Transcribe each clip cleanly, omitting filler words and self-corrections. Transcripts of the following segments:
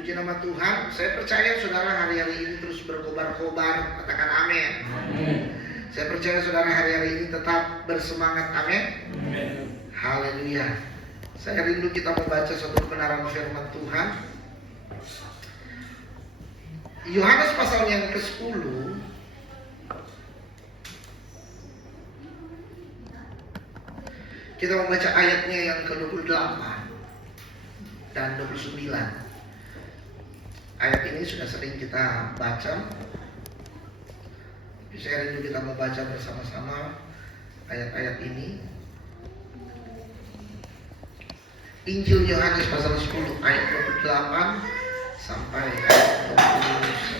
Puji nama Tuhan. Saya percaya saudara hari-hari ini terus berkobar-kobar. Katakan amin. Saya percaya saudara hari-hari ini tetap bersemangat. Amin. Haleluya. Saya rindu kita membaca satu kebenaran firman Tuhan. Yohanes pasal yang ke-10. Kita membaca ayatnya yang ke-28 dan 29. Ayat ini sudah sering kita baca. Saya rindu kita membaca bersama-sama ayat-ayat ini. Injil Yohanes pasal 10 ayat 28 sampai ayat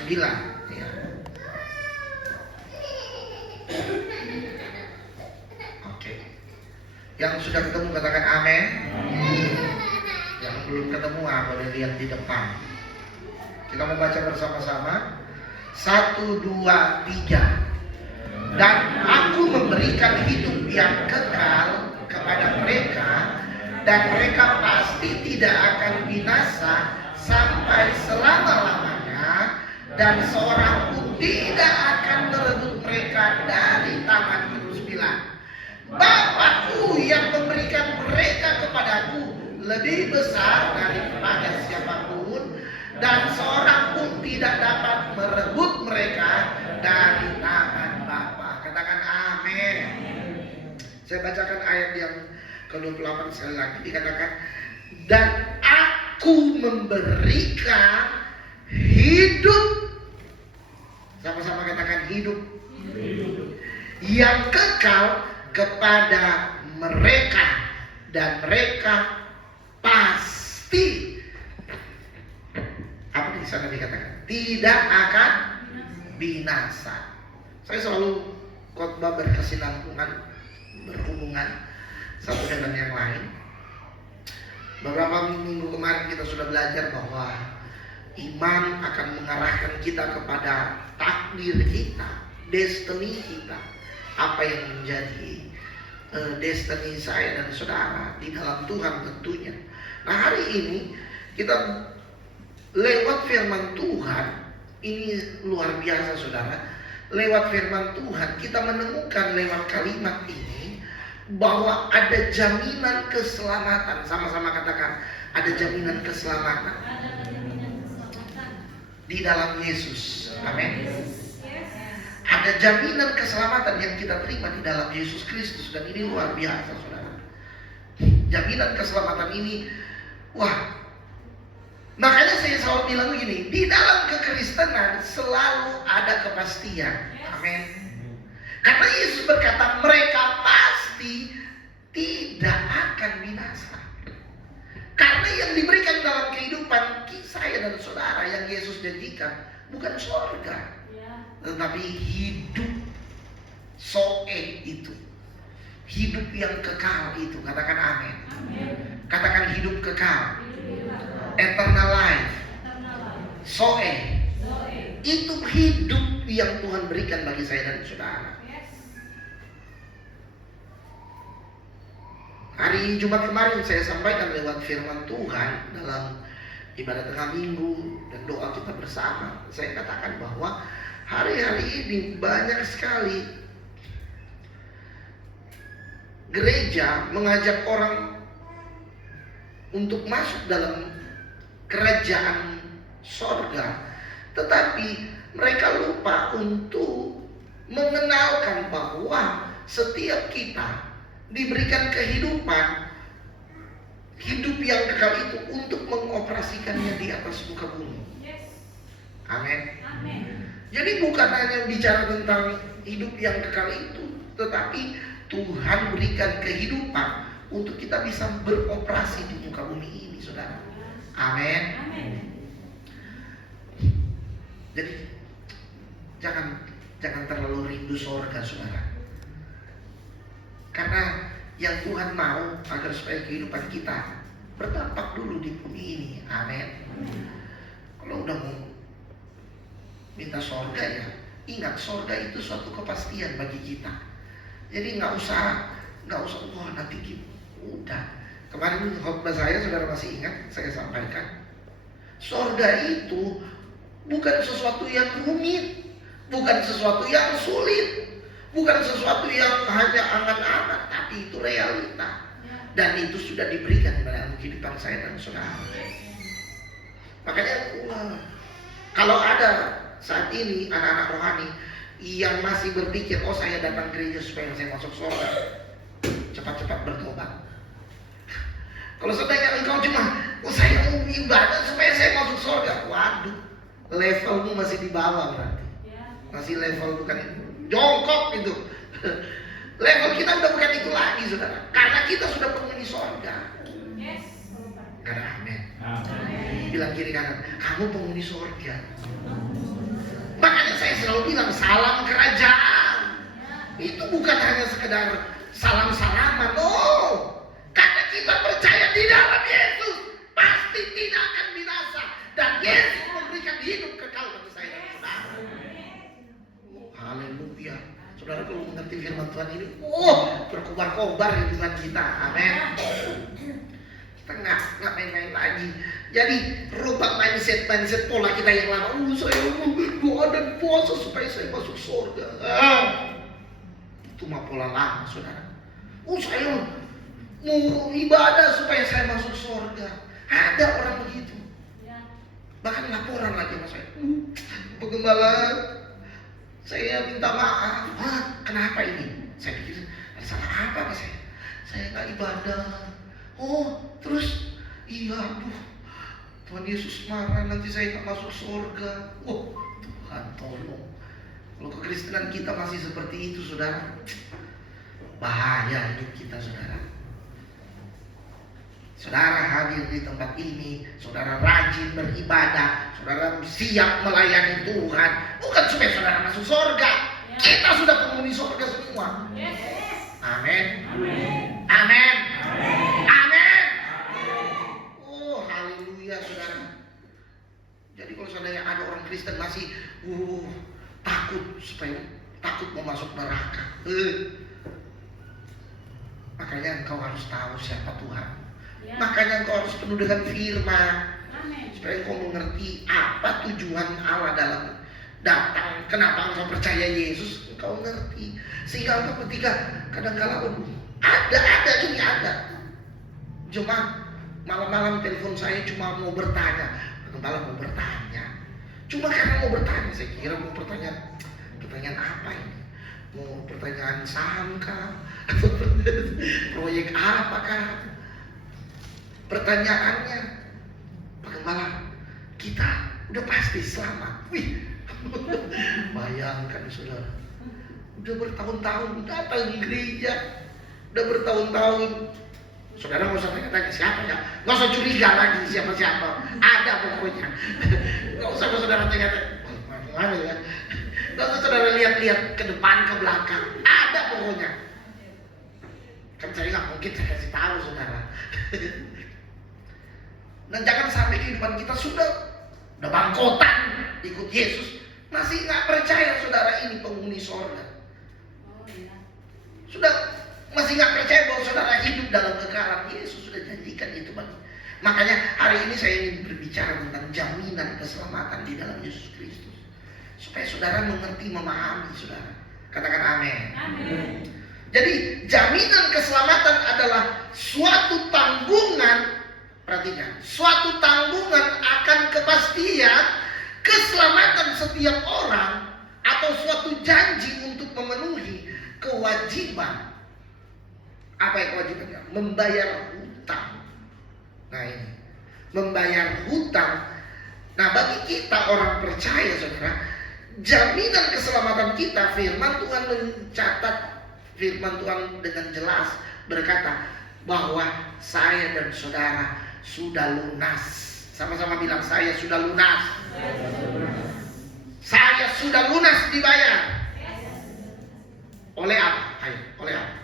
29 ya. Oke. Yang sudah ketemu katakan amin. Yang belum ketemu boleh lihat di depan. Kita membaca bersama-sama. 1, 2, 3. Dan aku memberikan hidup yang kekal kepada mereka, dan mereka pasti tidak akan binasa sampai selama-lamanya, dan seorang pun tidak akan merebut mereka dari tangan ke-9. Bapakku yang memberikan mereka kepadaku lebih besar daripada siapapun, dan seorang pun tidak dapat merebut mereka dari tangan Bapa. Katakan amin. Saya bacakan ayat yang ke-28 sekali lagi. Dikatakan, dan aku memberikan hidup. Sama-sama katakan hidup. Yang kekal kepada mereka, dan mereka pasti, apa di sana dikatakan, tidak akan binasa. Saya selalu khotbah berkesinambungan, berhubungan satu dengan yang lain. Beberapa minggu kemarin kita sudah belajar bahwa iman akan mengarahkan kita kepada takdir kita, destiny kita, apa yang menjadi destiny saya dan saudara di dalam Tuhan tentunya. Nah, hari ini kita lewat firman Tuhan, ini luar biasa saudara. Lewat firman Tuhan kita menemukan lewat kalimat ini bahwa ada jaminan keselamatan. Sama-sama katakan, ada jaminan keselamatan di dalam Yesus. Amin. Ada jaminan keselamatan yang kita terima di dalam Yesus Kristus, dan ini luar biasa saudara. Jaminan keselamatan ini, wah, makanya saya selalu bilang begini, di dalam kekristenan selalu ada kepastian. Amin. Karena Yesus berkata mereka pasti tidak akan binasa. Karena yang diberikan dalam kehidupan saya dan saudara yang Yesus janjikan bukan surga, tetapi hidup soe itu, hidup yang kekal itu. Katakan amin. Katakan hidup kekal, eternal life, soe. Itu hidup yang Tuhan berikan bagi saya dan saudara. Hari Jumat kemarin saya sampaikan lewat firman Tuhan dalam ibadah tengah minggu dan doa kita bersama. Saya katakan bahwa hari-hari ini banyak sekali gereja mengajak orang untuk masuk dalam kerajaan sorga, tetapi mereka lupa untuk mengenalkan bahwa setiap kita diberikan kehidupan, hidup yang kekal itu untuk mengoperasikannya di atas muka bumi. Amin. Jadi bukan hanya bicara tentang hidup yang kekal itu, tetapi Tuhan berikan kehidupan untuk kita bisa beroperasi di muka bumi ini, saudara. Amin. Jadi jangan terlalu rindu surga, saudara. Karena yang Tuhan mau agar supaya kehidupan kita berdampak dulu di bumi ini. Amin. Kalau udah mau minta surga, ya ingat surga itu suatu kepastian bagi kita. Jadi nggak usah wah nanti gitu. Udah. Kemarin khotbah saya, saudara masih ingat saya sampaikan Sorga itu bukan sesuatu yang rumit, bukan sesuatu yang sulit, bukan sesuatu yang hanya angan-angan, tapi itu realita. Dan itu sudah diberikan dalam kehidupan saya dan saudara. Makanya kalau ada saat ini anak-anak rohani yang masih berpikir, oh saya datang gereja supaya saya masuk surga, cepat-cepat bertobat. Kalau seandainya engkau cuma, oh saya mau ibadah supaya saya masuk surga, waduh, levelmu masih di bawah berarti. Masih level bukan jongkok itu. Level kita udah bukan itu lagi, saudara. Karena kita sudah penghuni surga. Karena amin. Bilang kiri kanan, kamu penghuni surga. Makanya saya selalu bilang salam kerajaan. Itu bukan hanya sekedar salam-salaman. Oh, karena kita percaya di dalam Yesus pasti tidak akan binasa. Dan Yesus memberikan hidup kekal bagi saya dan saudara. Haleluya. Saudara kalau mengerti firman Tuhan ini, berkobar-kobar hidupan kita. Amin. Kita nggak main-main lagi. Jadi rubah mindset pola kita yang lama. Saya mau doa dan puasa supaya saya masuk surga. Itu mah pola lama, saudara. Saya mau ibadah supaya saya masuk surga. Ada orang begitu. Bahkan laporan lagi sama saya. Penggembala, saya minta maaf. Kenapa ini? Saya pikir ada salah apa saya? Saya nggak ibadah. Terus iya, Tuhan Yesus marah, nanti saya nggak masuk surga. Tuhan tolong. Kalau kekristenan kita masih seperti itu, saudara, bahaya hidup kita, saudara. Saudara hadir di tempat ini, saudara rajin beribadah, saudara siap melayani Tuhan, bukan supaya saudara masuk surga. Kita sudah penghuni surga semua. Amin. Amin. Amin. Haleluya, saudara. Jadi kalau seandainya ada orang Kristen masih takut mau masuk neraka, makanya engkau harus tahu siapa Tuhan. Makanya engkau harus penuh dengan firman. Supaya engkau mengerti apa tujuan Allah dalam datang. Kenapa engkau percaya Yesus, engkau ngerti. Sehingga engkau ketika kadang-kala ada. Cuma malam-malam telepon saya cuma mau bertanya. Gembala mau bertanya. Cuma karena mau bertanya, saya kira mau pertanyaan apa ini? Mau pertanyaan saham kah? Proyek apakah? Pertanyaannya, Pak Gembala, kita udah pasti selamat. Bayangkan, saudara, udah bertahun-tahun datang di gereja, udah bertahun-tahun. Saudara nggak usah tanya-tanya siapa ya, nggak usah curiga lagi siapa-siapa, ada pokoknya. Nggak usah saudara tanya-tanya, mana ya? Nggak usah saudara lihat-lihat ke depan ke belakang, ada pokoknya. Kan saya nggak mungkin saya kasih tahu, saudara. Dan jangan sampai kehidupan kita sudah bangkotan ikut Yesus, masih nggak percaya saudara ini penghuni surga. Sudah masih nggak percaya bahwa saudara hidup dalam kekekalan. Yesus sudah janjikan itu bagi. Makanya hari ini saya ingin berbicara tentang jaminan keselamatan di dalam Yesus Kristus, supaya saudara mengerti, memahami, saudara. Katakan amin. Amin. Jadi jaminan keselamatan adalah suatu tanggungan. Perhatikan, suatu tanggungan akan kepastian keselamatan setiap orang atau suatu janji untuk memenuhi kewajiban. Apa yang kewajibannya? Membayar hutang. Nah ini, membayar hutang. Nah bagi kita orang percaya, saudara, jaminan keselamatan kita, firman Tuhan mencatat, firman Tuhan dengan jelas berkata bahwa saya dan saudara sudah lunas. Sama-sama bilang, saya sudah lunas. Saya sudah lunas dibayar. Oleh apa? Ayo, oleh apa?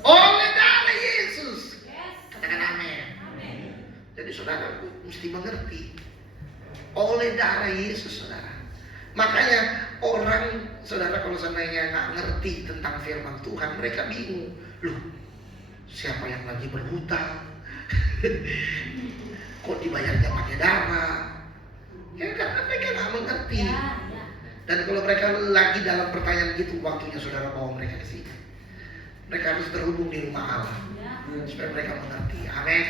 Oleh darah Yesus. Katakan amin. Jadi saudara mesti mengerti, oleh darah Yesus, saudara. Makanya orang, saudara, kalau seandainya nggak ngerti tentang firman Tuhan, mereka bingung. Loh, siapa yang lagi berhutang? Kok dibayarnya pakai darah? Ya karena mereka nggak mengerti. Dan kalau mereka lagi dalam pertanyaan gitu, waktunya saudara bawa mereka ke sini. Mereka harus terhubung di rumah Allah supaya mereka mengerti. Amin.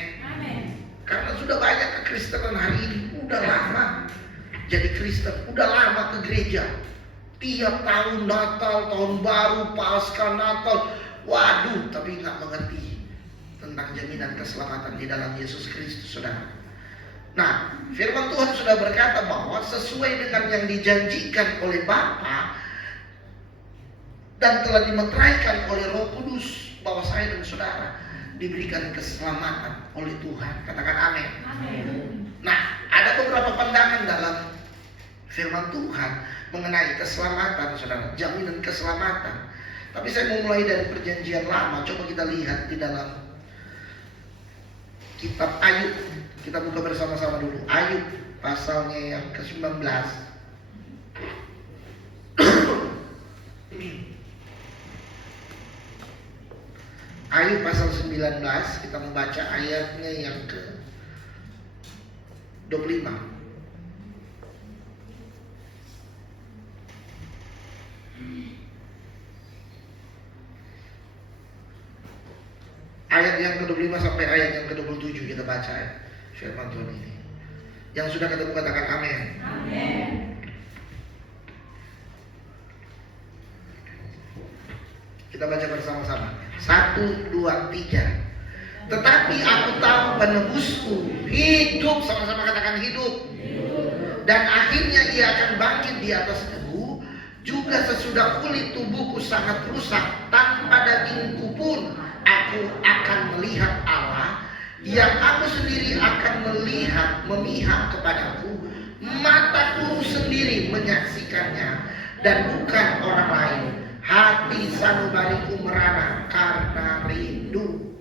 Karena sudah banyak kekristenan hari ini udah lama jadi Kristen, udah lama ke gereja. Tiap tahun Natal, tahun baru, Paskah, Natal, waduh, tapi nggak mengerti tentang jaminan keselamatan di dalam Yesus Kristus, saudara. Nah, firman Tuhan sudah berkata bahwa sesuai dengan yang dijanjikan oleh Bapa dan telah dimeteraikan oleh Roh Kudus, bahwa saya dan saudara diberikan keselamatan oleh Tuhan. Katakan amin. Nah, ada beberapa pandangan dalam firman Tuhan mengenai keselamatan, saudara, jaminan keselamatan. Tapi saya mau mulai dari perjanjian lama. Coba kita lihat di dalam kitab Ayub. Kita buka bersama-sama dulu. Ayub pasalnya yang ke-19. Ayub pasal 19, kita membaca ayatnya yang ke-25. Ayat yang ke-25 sampai ayat yang ke-27 kita baca ya, firman Tuhan ini. Yang sudah ketemu katakan amin. Amin. Kita baca bersama-sama. 1, 2, 3. Tetapi aku tahu penebusku hidup, sama-sama katakan hidup. Dan akhirnya ia akan bangkit di atas debu. Juga sesudah kulit tubuhku sangat rusak, tanpa dagingku pun aku akan melihat Allah, yang aku sendiri akan memihak kepadaku. Mataku sendiri menyaksikannya, dan bukan orang lain. Hati sanubariku merana karena rindu.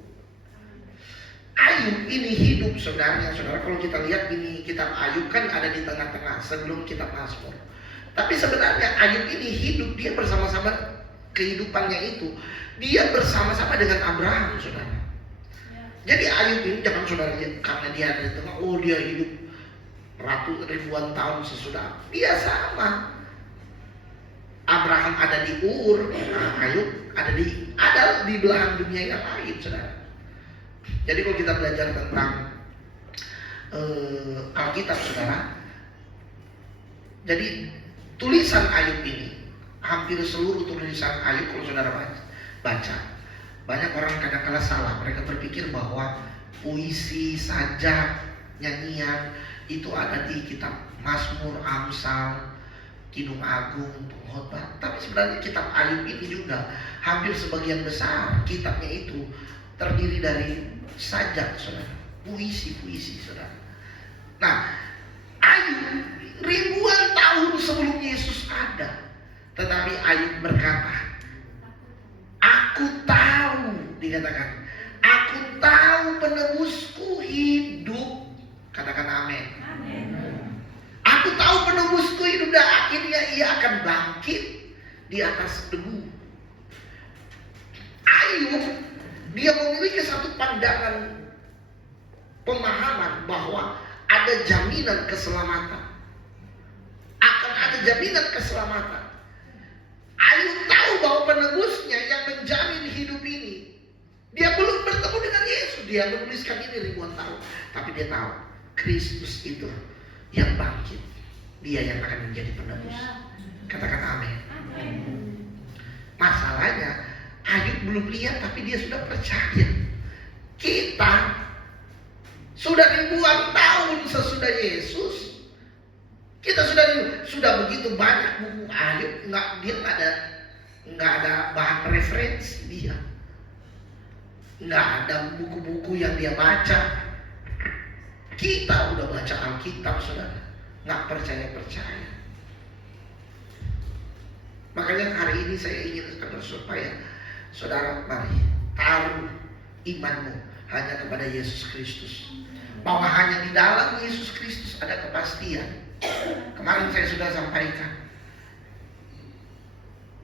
Ayub ini hidup, saudara. Kalau kita lihat ini kitab Ayub kan ada di tengah-tengah sebelum kitab Mazmur. Tapi sebenarnya Ayub ini hidup, dia bersama-sama kehidupannya itu. Dia bersama-sama dengan Abraham, saudara. Jadi Ayub ini jangan saudara lihat karena dia ada di tengah, oh dia hidup ribuan tahun sesudah. Dia sama. Abraham ada di Ur, Ayub ada di belahan dunia yang lain, saudara. Jadi kalau kita belajar tentang Alkitab, saudara, jadi tulisan Ayub ini, hampir seluruh tulisan Ayub kalau saudara baca, banyak orang kadang-kala salah. Mereka berpikir bahwa puisi, sajak, nyanyian itu ada di kitab Mazmur, Amsal, Kidung Agung, Pengkhotbah. Tapi sebenarnya kitab Ayub ini juga hampir sebagian besar kitabnya itu terdiri dari sajak, saudara, puisi-puisi, saudara. Nah, Ayub ribuan tahun sebelum Yesus ada, tetapi Ayub berkata, aku tahu, dikatakan, aku tahu penebusku hidup. Katakan amin. Aku tahu penebusku hidup, dan akhirnya ia akan bangkit di atas debu. Ayub, dia memiliki satu pandangan pemahaman bahwa ada jaminan keselamatan. Akan ada jaminan keselamatan. Ayub tahu bahwa penebusnya yang menjamin hidup ini, dia belum bertemu dengan Yesus. Dia menuliskan ini ribuan tahun, tapi dia tahu Kristus itu yang bangkit, dia yang akan menjadi penebus. Katakan amin. Masalahnya Ayub belum lihat, tapi dia sudah percaya. Kita sudah ribuan tahun sesudah Yesus, kita sudah begitu banyak buku Ayub, dia nggak ada bahan referensi, dia nggak ada buku-buku yang dia baca. Kita udah baca Alkitab, saudara, nggak percaya. Makanya hari ini saya ingin supaya saudara, mari taruh imanmu hanya kepada Yesus Kristus. Bahwa hanya di dalam Yesus Kristus ada kepastian. Kemarin saya sudah sampaikan,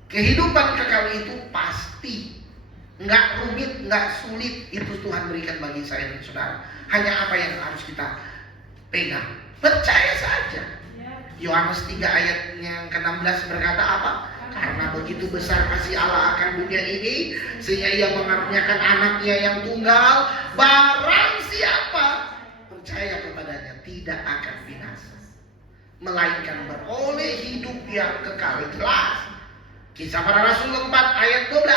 kehidupan kekal itu pasti, nggak rumit, nggak sulit. Itu Tuhan berikan bagi saya dan saudara. Hanya apa yang harus kita pegang. Percaya saja. Yohanes 3 ayat yang ke-16 berkata apa? Karena begitu besar kasih Allah akan dunia ini, sehingga ia mengaruniakan anaknya yang tunggal, barang siapa percaya kepadanya tidak akan binasa, melainkan beroleh hidup yang kekal. Jelas. Kisah Para Rasul 4 ayat 12.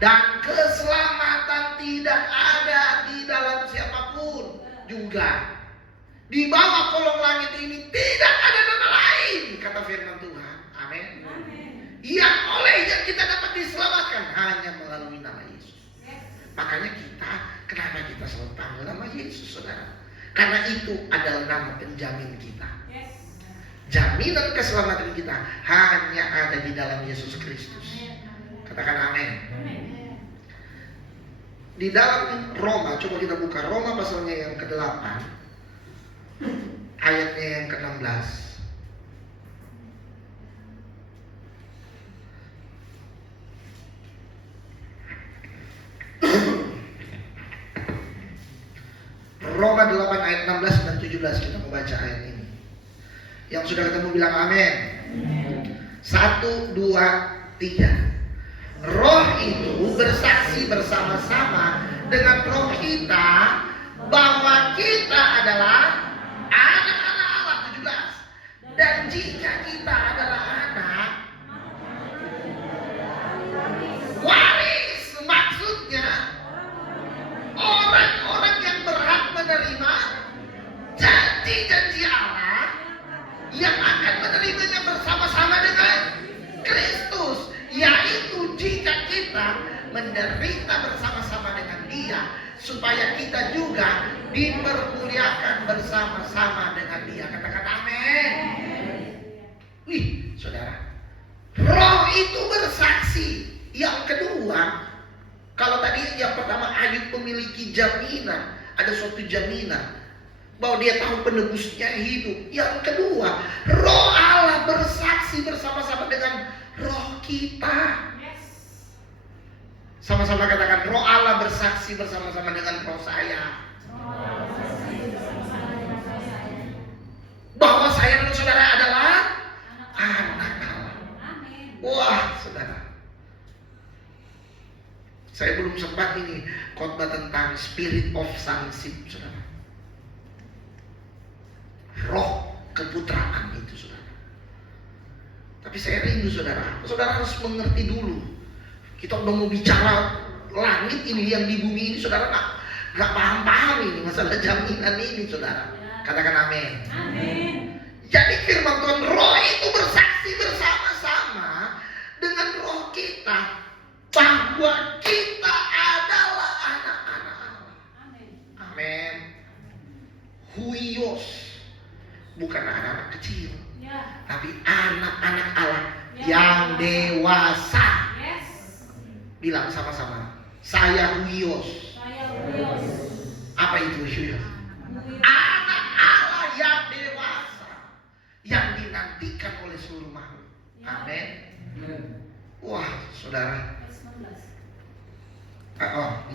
Dan keselamatan tidak ada di dalam siapapun juga. Di bawah kolong langit ini tidak ada nama lain, kata firman Tuhan. Amin. Yang olehnya kita dapat diselamatkan hanya melalui nama Yesus. Makanya kenapa kita selalu panggil nama Yesus, saudara? Karena itu adalah nama penjamin kita. Jaminan keselamatan kita hanya ada di dalam Yesus Kristus. Katakan amin. Di dalam Roma, coba kita buka Roma pasalnya yang ke-8, ayatnya yang ke-16. Roma 8 ayat 16 dan 17, kita membaca ayat ini. Yang sudah ketemu bilang amin. 1, 2, 3. Roh itu bersaksi bersama-sama dengan roh kita bahwa kita adalah anak-anak Allah. 17. Dan jika kita adalah anak, waris, maksudnya orang-orang yang berhak menerima janji-janji Allah, yang akan menerimanya bersama-sama dengan Kristus, yaitu jika kita menderita bersama-sama dengan Dia, supaya kita juga dipermuliakan bersama-sama dengan Dia. Katakan amin. Wih, saudara, roh itu bersaksi. Yang kedua, kalau tadi yang pertama Ayub memiliki jaminan, ada suatu jaminan bahwa dia tahu penebusnya hidup. Yang kedua, roh Allah bersaksi bersama-sama dengan roh kita. Sama-sama katakan, roh Allah bersaksi bersama-sama dengan roh saya. Bahwa saya dan saudara adalah anak Allah. Wah, saudara, saya belum sempat ini khotbah tentang spirit of sonship, saudara. Roh keputraan itu, saudara. Tapi saya rindu, saudara. Saudara harus mengerti dulu. Kita udah mau bicara langit ini, yang di bumi ini, saudara nggak paham-paham ini masalah jaminan ini, saudara. Katakan amin. Amin. Jadi firman Tuhan, roh itu bersaksi bersama-sama dengan roh kita bahwa kita adalah anak-anak Allah. Amin. Huios, bukan anak-anak kecil, tapi anak-anak Allah yang dewasa. Bilang sama-sama, saya huios. Apa itu huios? Anak Allah yang dewasa, yang dinantikan oleh seluruh makhluk. Amin. Wah, saudara.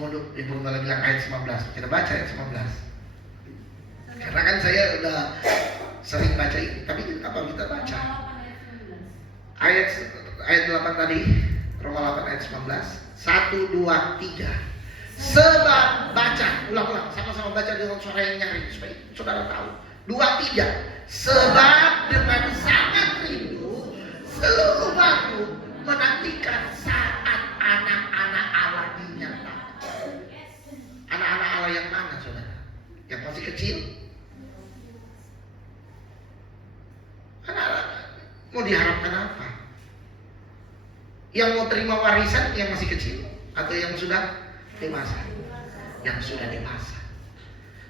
Mundur, Ibu malah bilang ayat 19. Kita baca ayat 19. Karena kan saya udah sering baca ini, tapi apa kita baca? Ayat 8 tadi, Roma 8 ayat 19. 1, 2, 3. Sebab, baca, ulang-ulang, sama-sama baca dengan suara yang nyaring supaya saudara tahu. 2, 3. Sebab dengan sangat rindu seluruh makhluk menantikan saat anak-anak Allah dinyatakan. Anak-anak Allah yang mana, saudara? Yang masih kecil? Anak-anak mau diharapkan apa? Yang mau terima warisan yang masih kecil atau yang sudah dewasa? Yang sudah dewasa.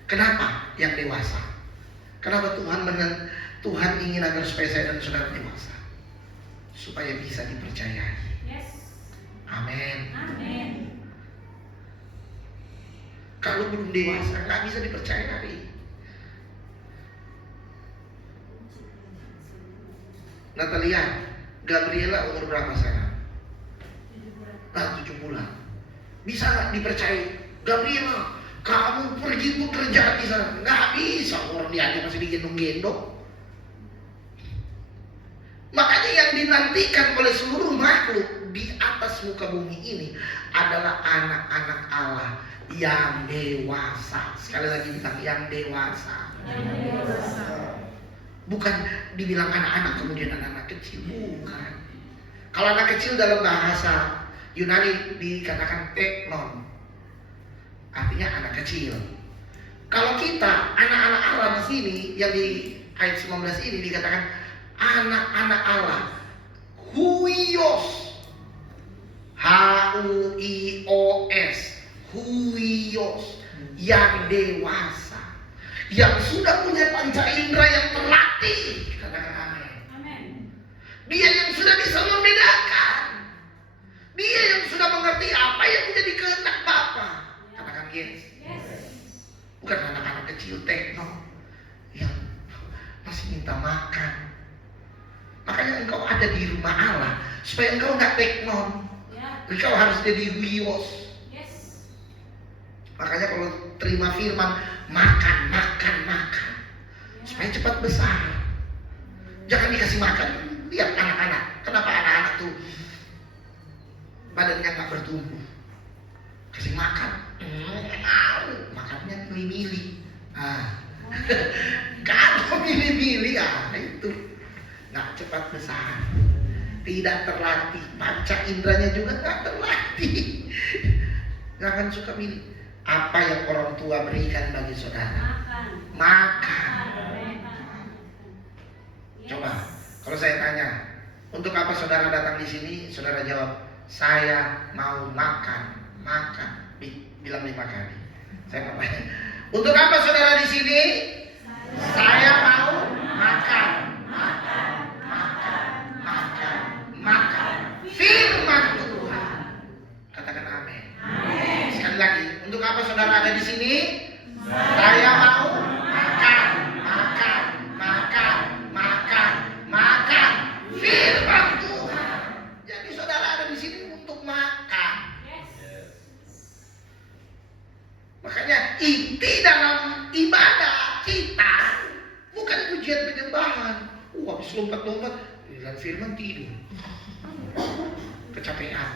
Kenapa yang dewasa? Kenapa Tuhan ingin agar supaya saya dan saudara dewasa? Supaya bisa dipercayai. Amin. Amin. Kalau belum dewasa nggak bisa dipercayai. Natalia, Gabriela umur berapa sekarang? 7 bulan. Bisa nggak dipercayai? Gabriela Kamu pergi bekerja di sana. Nggak bisa, orang dia masih digendong-gendong. Makanya yang dinantikan oleh seluruh makhluk di atas muka bumi ini adalah anak-anak Allah yang dewasa. Sekali lagi bilang yang dewasa. Bukan dibilang anak-anak kemudian anak-anak kecil. Bukan. Kalau anak kecil dalam bahasa Yunani dikatakan teknon. Artinya anak kecil. Kalau kita anak-anak Allah di sini yang di ayat 19 ini dikatakan anak-anak Allah, huios, H-U-I-O-S, huios, yang dewasa, yang sudah punya panca indera yang terlatih. Katakan amin. Dia yang sudah bisa membedakan, dia yang sudah mengerti apa yang menjadi kehendak Bapa. Katakan yes. Bukan anak-anak kecil tekno yang masih minta makan. Makanya engkau ada di rumah Allah supaya engkau nggak teknon. Engkau harus jadi wios. Makanya kalau terima firman makan supaya cepat besar. Jangan dikasih makan. Lihat anak-anak. Kenapa anak-anak tuh badannya nggak bertumbuh? Kasih makan, makannya milih-milih. Kalau milih-milih itu nggak cepat besar, tidak terlatih, panca inderanya juga nggak terlatih. Jangan suka milih. Apa yang orang tua berikan bagi saudara? Makan. Coba, kalau saya tanya, untuk apa saudara datang di sini? Saudara jawab, saya mau makan. Bilang 5 kali. Saya mau makan. Untuk apa saudara di sini? Saya mau makan. Firman Tuhan. Katakan amin. Sekali lagi, untuk apa saudara ada di sini? Saya mau makan. Firman Tuhan. Jadi saudara ada di sini untuk makan. Makanya inti dalam ibadah kita bukan pujian penyembahan. Habis lompat-lompat, bilang firman tidur. Kecapean.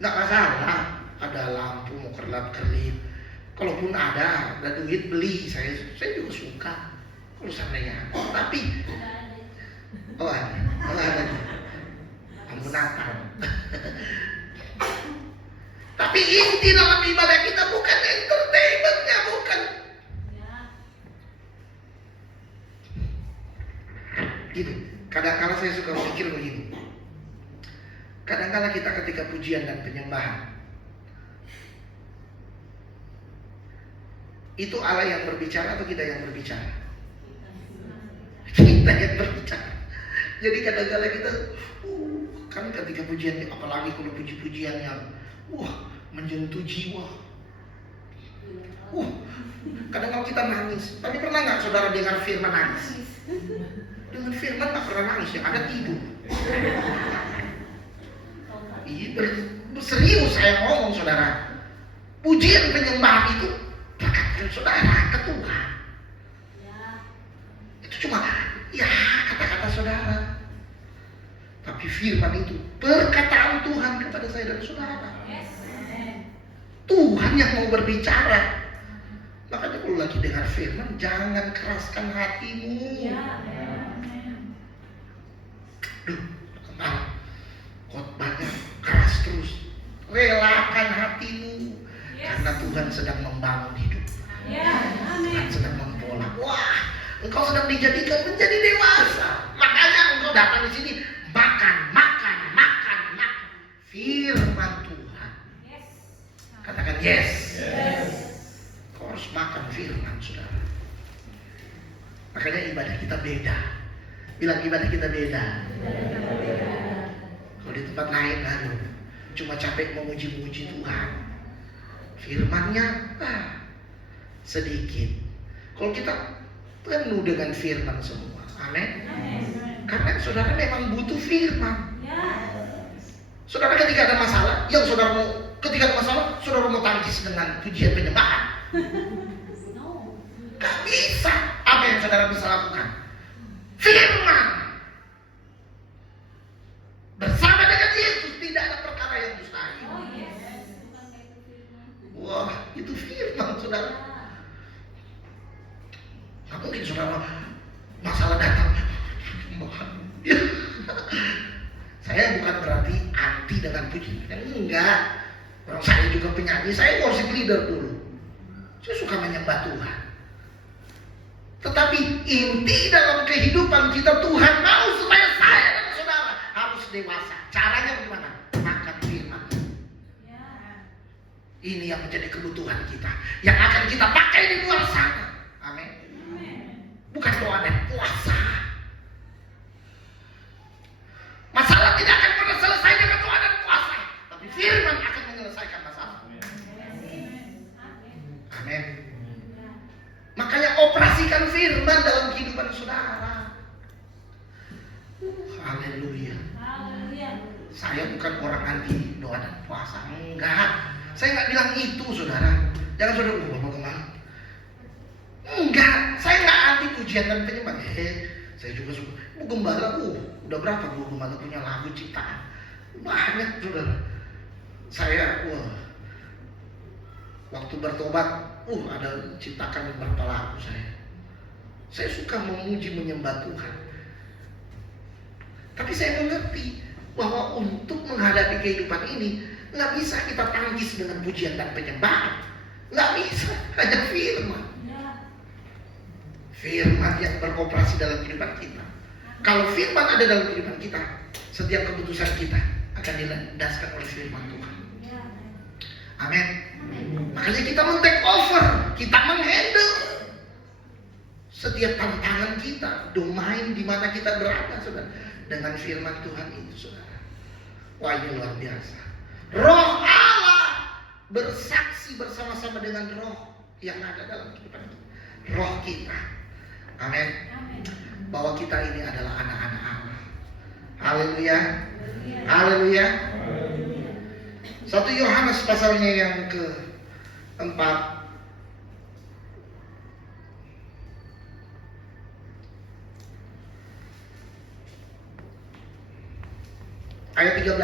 Nggak masalah, ada lampu mau kerlap-kerlip. Kalaupun ada duit beli, saya juga suka. Kalau seandainya ada. Tapi ada. Lampu Natal. Tapi inti dalam ibadah kita bukan entertainmentnya, bukan. Gitu. Kadang-kala saya suka berpikir begini. Kadang-kala kita ketika pujian dan penyembahan, itu Allah yang berbicara atau kita yang berbicara? Kita yang berbicara. Jadi kadang-kala kita, kan ketika pujian, apalagi kalau puji-pujian yang menyentuh jiwa. Kadang-kala kita nangis. Tapi pernah nggak saudara dengar firman nangis? Dengan firman tak pernah nangis, yang ada tidur. Serius saya ngomong saudara. Pujian penyembahan itu berkatkan saudara ke Tuhan. Itu cuma kata-kata saudara. Tapi firman itu perkataan Tuhan kepada saya dan saudara. Tuhan yang mau berbicara. Makanya kalau lagi dengar firman, jangan keraskan hatimu. Khotbahnya keras terus. Relakan hatimu. Karena Tuhan sedang membangun hidup. Tuhan sedang mempola. Engkau sedang dijadikan menjadi dewasa. Makanya engkau datang di sini makan. Firman Tuhan. Katakan yes. Kau harus makan firman, saudara. Makanya ibadah kita beda. Bilang ibadah kita beda. Kalau di tempat lain cuma capek memuji-muji Tuhan. Firman-Nya sedikit. Kalau kita penuh dengan firman semua. Amin. Karena saudara memang butuh firman. Saudara ketika ada masalah, yang saudara mau ketika ada masalah, saudara mau tangkis dengan pujian penyembahan? Gak bisa. Apa yang saudara bisa lakukan? Firman. Bersama dengan Yesus tidak ada perkara yang mustahil. Wah, itu firman, saudara. Gak mungkin saudara masalah datang. Saya bukan berarti anti dengan pujian. Enggak. Orang saya juga penyanyi, saya worship leader dulu. Saya suka menyembah Tuhan. Tetapi inti dalam kehidupan kita, Tuhan mau supaya saya dan saudara harus dewasa. Caranya bagaimana? Makan firman. Ini yang menjadi kebutuhan kita, yang akan kita pakai di luar sana. Amin. Bukan doa dan puasa. Masalah tidak akan pernah selesai dengan doa dan puasa, tapi firman akan menyelesaikan masalah. Amin. Makanya operasikan firman dalam kehidupan saudara. Haleluya. Saya bukan orang anti doa dan puasa. Enggak. Saya enggak bilang itu, saudara. Jangan saudara Bapak Gembala. Enggak. Saya enggak anti pujian dan penyembahan. Saya juga suka. Gembala, udah berapa Gembala punya lagu ciptaan? Banyak, saudara. Saya, waktu bertobat, ada ciptakan beberapa lagu saya. Saya suka memuji menyembah Tuhan. Tapi saya mengerti bahwa untuk menghadapi kehidupan ini nggak bisa kita tangkis dengan pujian dan penyembahan. Nggak bisa, hanya firman. Firman yang beroperasi dalam kehidupan kita. Kalau firman ada dalam kehidupan kita, setiap keputusan kita akan dilandaskan oleh firman Tuhan. Amin. Makanya kita men-take over, kita menghandle setiap tantangan kita, domain di mana kita berada, saudara, dengan firman Tuhan itu, saudara. Wah, ini luar biasa. Roh Allah bersaksi bersama-sama dengan roh yang ada dalam kehidupan kita. Roh kita. Amin. Bahwa kita ini adalah anak-anak Allah. Haleluya. Haleluya. 1 Yohanes pasalnya yang ke-4 ayat 13.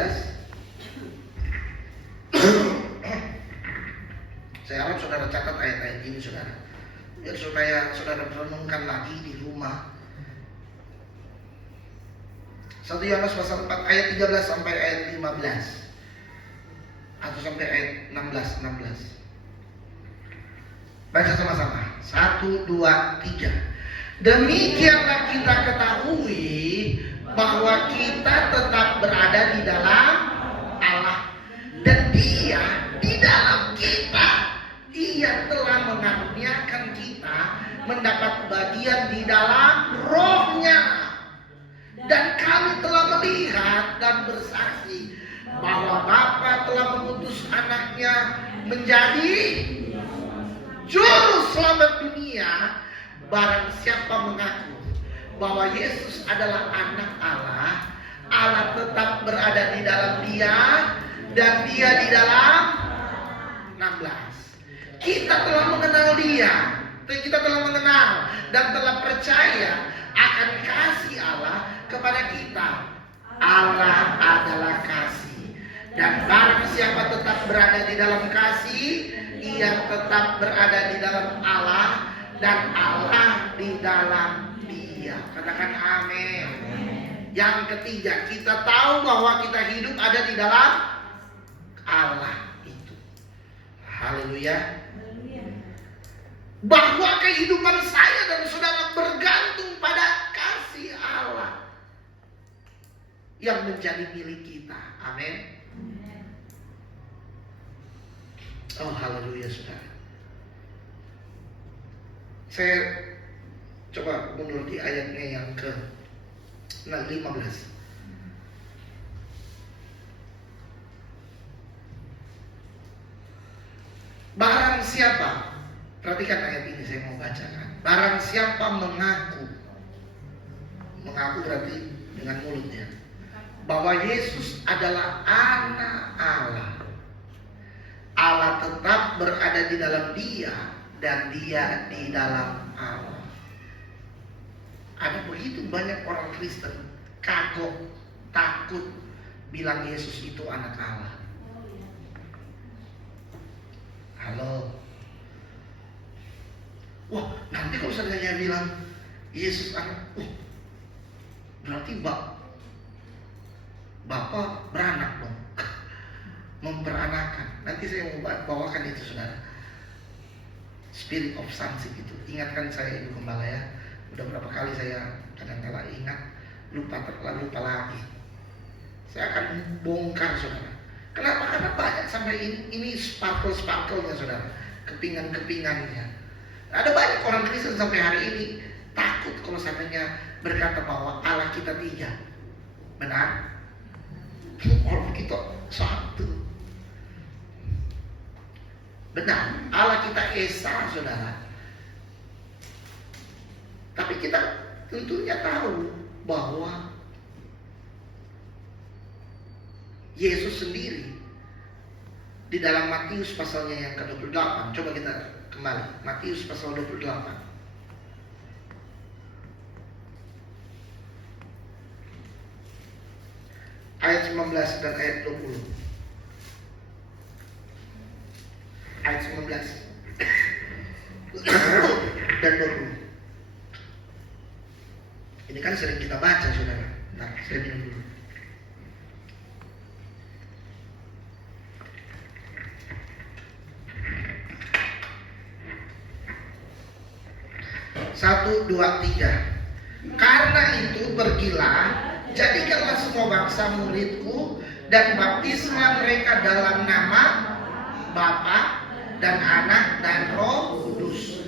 Saya harap saudara catat ayat-ayat ini, saudara, biar supaya saudara renungkan lagi di rumah. 1 Yohanes pasal 4 ayat 13 sampai ayat 15. Atau sampai ayat 16. Baca sama-sama. 1, 2, 3. Demikianlah kita ketahui bahwa kita tetap berada di dalam Allah, dan Dia di dalam kita. Ia telah mengaruniakan kita mendapat bagian di dalam Roh-Nya. Dan kami telah melihat dan bersaksi bahwa Bapa telah mengutus anaknya menjadi juru selamat dunia. Barang siapa mengaku bahwa Yesus adalah anak Allah, Allah tetap berada di dalam dia dan dia di dalam 16. Kita telah mengenal dia, kita telah mengenal dan telah percaya akan kasih Allah kepada kita. Allah adalah kasih. Dan barang siapa tetap berada di dalam kasih, ia tetap berada di dalam Allah dan Allah di dalam dia. Katakan amin. Yang ketiga, kita tahu bahwa kita hidup ada di dalam Allah itu. Haleluya. Bahwa kehidupan saya dan saudara bergantung pada kasih Allah yang menjadi milik kita. Amin. Oh, haleluya, saudara. Saya coba mundur di ayatnya yang ke-15. Barang siapa, perhatikan ayat ini, saya mau bacakan. Barang siapa mengaku berarti dengan mulutnya, bahwa Yesus adalah anak Allah, Allah tetap berada di dalam dia dan dia di dalam Allah. Ada begitu banyak orang Kristen kagok, takut bilang Yesus itu anak Allah. Halo. Wah, nanti kalau saya bilang Yesus anak, berarti Bapak beranak dong. Memperanakan. Nanti saya mau bawakan itu, saudara. Spirit of sonship itu. Ingatkan saya Ibu Gembala ya. Udah berapa kali saya kadang-kala ingat, lupa lagi. Saya akan bongkar, saudara. Kenapa? Karena banyak sampai ini sparkle-sparklenya, saudara. Kepingan-kepingannya. Ada banyak orang Kristen sampai hari ini takut kalau seandainya berkata bahwa Allah kita 3. Benar? Allah kita 1. Benar, Allah kita Esa, saudara. Tapi kita tentunya tahu bahwa Yesus sendiri di dalam Matius pasalnya yang ke-28. Coba kita kembali, Matius pasal 28. Ayat 19 dan ayat 20. Ayat 19 dan 20. Ini kan sering kita baca, saudara. Nah, saya minum dulu. Satu, dua, tiga. Karena itu pergilah, jadikanlah semua bangsa muridku, dan baptislah mereka dalam nama Bapa dan Anak dan Roh Kudus,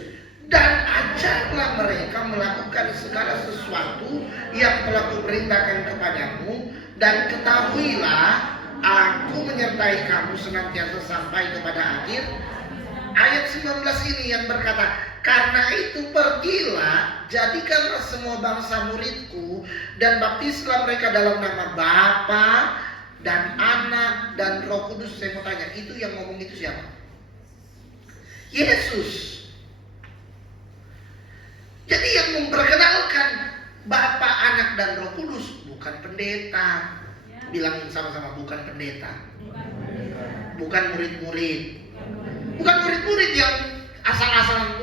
dan ajarlah mereka melakukan segala sesuatu yang telah kuperintahkan kepadamu, dan ketahuilah aku menyertai kamu senantiasa sampai kepada akhir. Ayat 19 ini yang berkata, karena itu pergilah, jadikanlah semua bangsa muridku, dan baptislah mereka dalam nama Bapa dan Anak dan Roh Kudus. Saya mau tanya, itu yang ngomong itu siapa? Yesus. Jadi yang memperkenalkan Bapa, Anak dan Roh Kudus bukan pendeta. Bilangin sama-sama, bukan pendeta. Bukan murid-murid. Bukan murid-murid yang asal-asalan.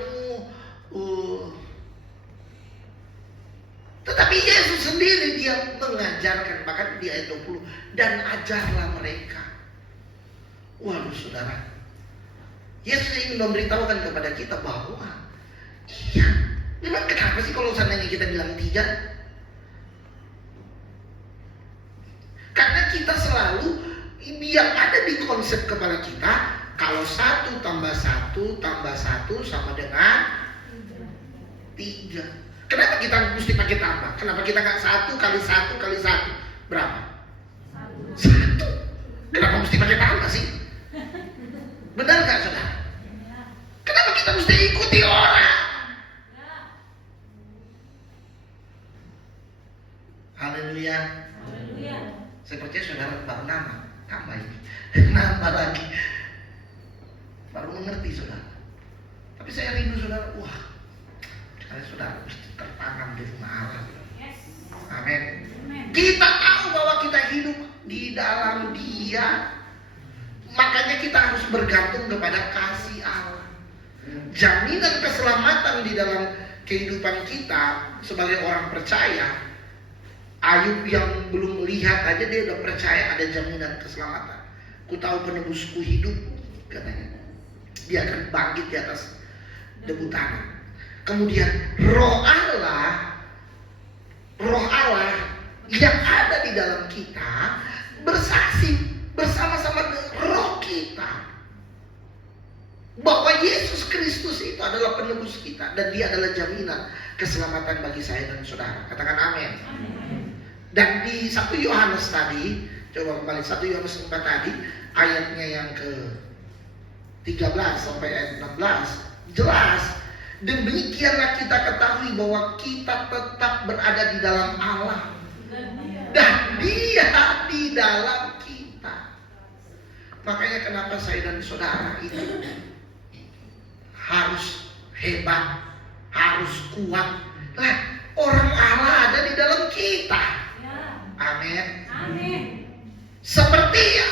Tetapi Yesus sendiri dia mengajarkan, bahkan di ayat 20, dan ajarlah mereka. Waduh, saudara, Yesus ingin memberitahukan kepada kita bahwa iya, memang kenapa sih kalau seandainya kita bilang 3? Karena kita selalu yang ada di konsep kepala kita, kalau 1 tambah 1 tambah 1 sama dengan 3. Kenapa kita mesti pakai tambah? Kenapa kita nggak 1 kali 1 kali 1? Berapa? 1. Kenapa mesti pakai tambah sih? Benar nggak, saudara? Kenapa kita mesti ikuti orang? Haleluya. Saya percaya saudara baru tambah ini. Nambah lagi. Baru mengerti, saudara. Tapi saya rindu, saudara. Wah, saudara mesti tertanam di rumah Allah. Amin. Kita tahu bahwa kita hidup di dalam Dia, makanya kita harus bergantung kepada kasih Allah. Jaminan keselamatan di dalam kehidupan kita sebagai orang percaya. Ayub yang belum melihat aja dia udah percaya ada jaminan keselamatan. Ku tahu penebusku hidup, katanya. Dia akan bangkit di atas debu tanah. Kemudian roh Allah yang ada di dalam kita bersaksi bersama-sama dengan roh kita bahwa Yesus Kristus itu adalah penebus kita dan dia adalah jaminan keselamatan bagi saya dan saudara. Katakan amin. Dan di 1 Yohanes tadi, coba kembali 1 Yohanes 4 tadi, ayatnya yang ke 13 sampai ayat 16, jelas. Demikianlah kita ketahui bahwa kita tetap berada di dalam Allah dan Dia di dalam kita. Makanya kenapa saya dan saudara itu harus hebat, harus kuat. Lah, orang Allah ada di dalam kita. Amin. Amin. Seperti ya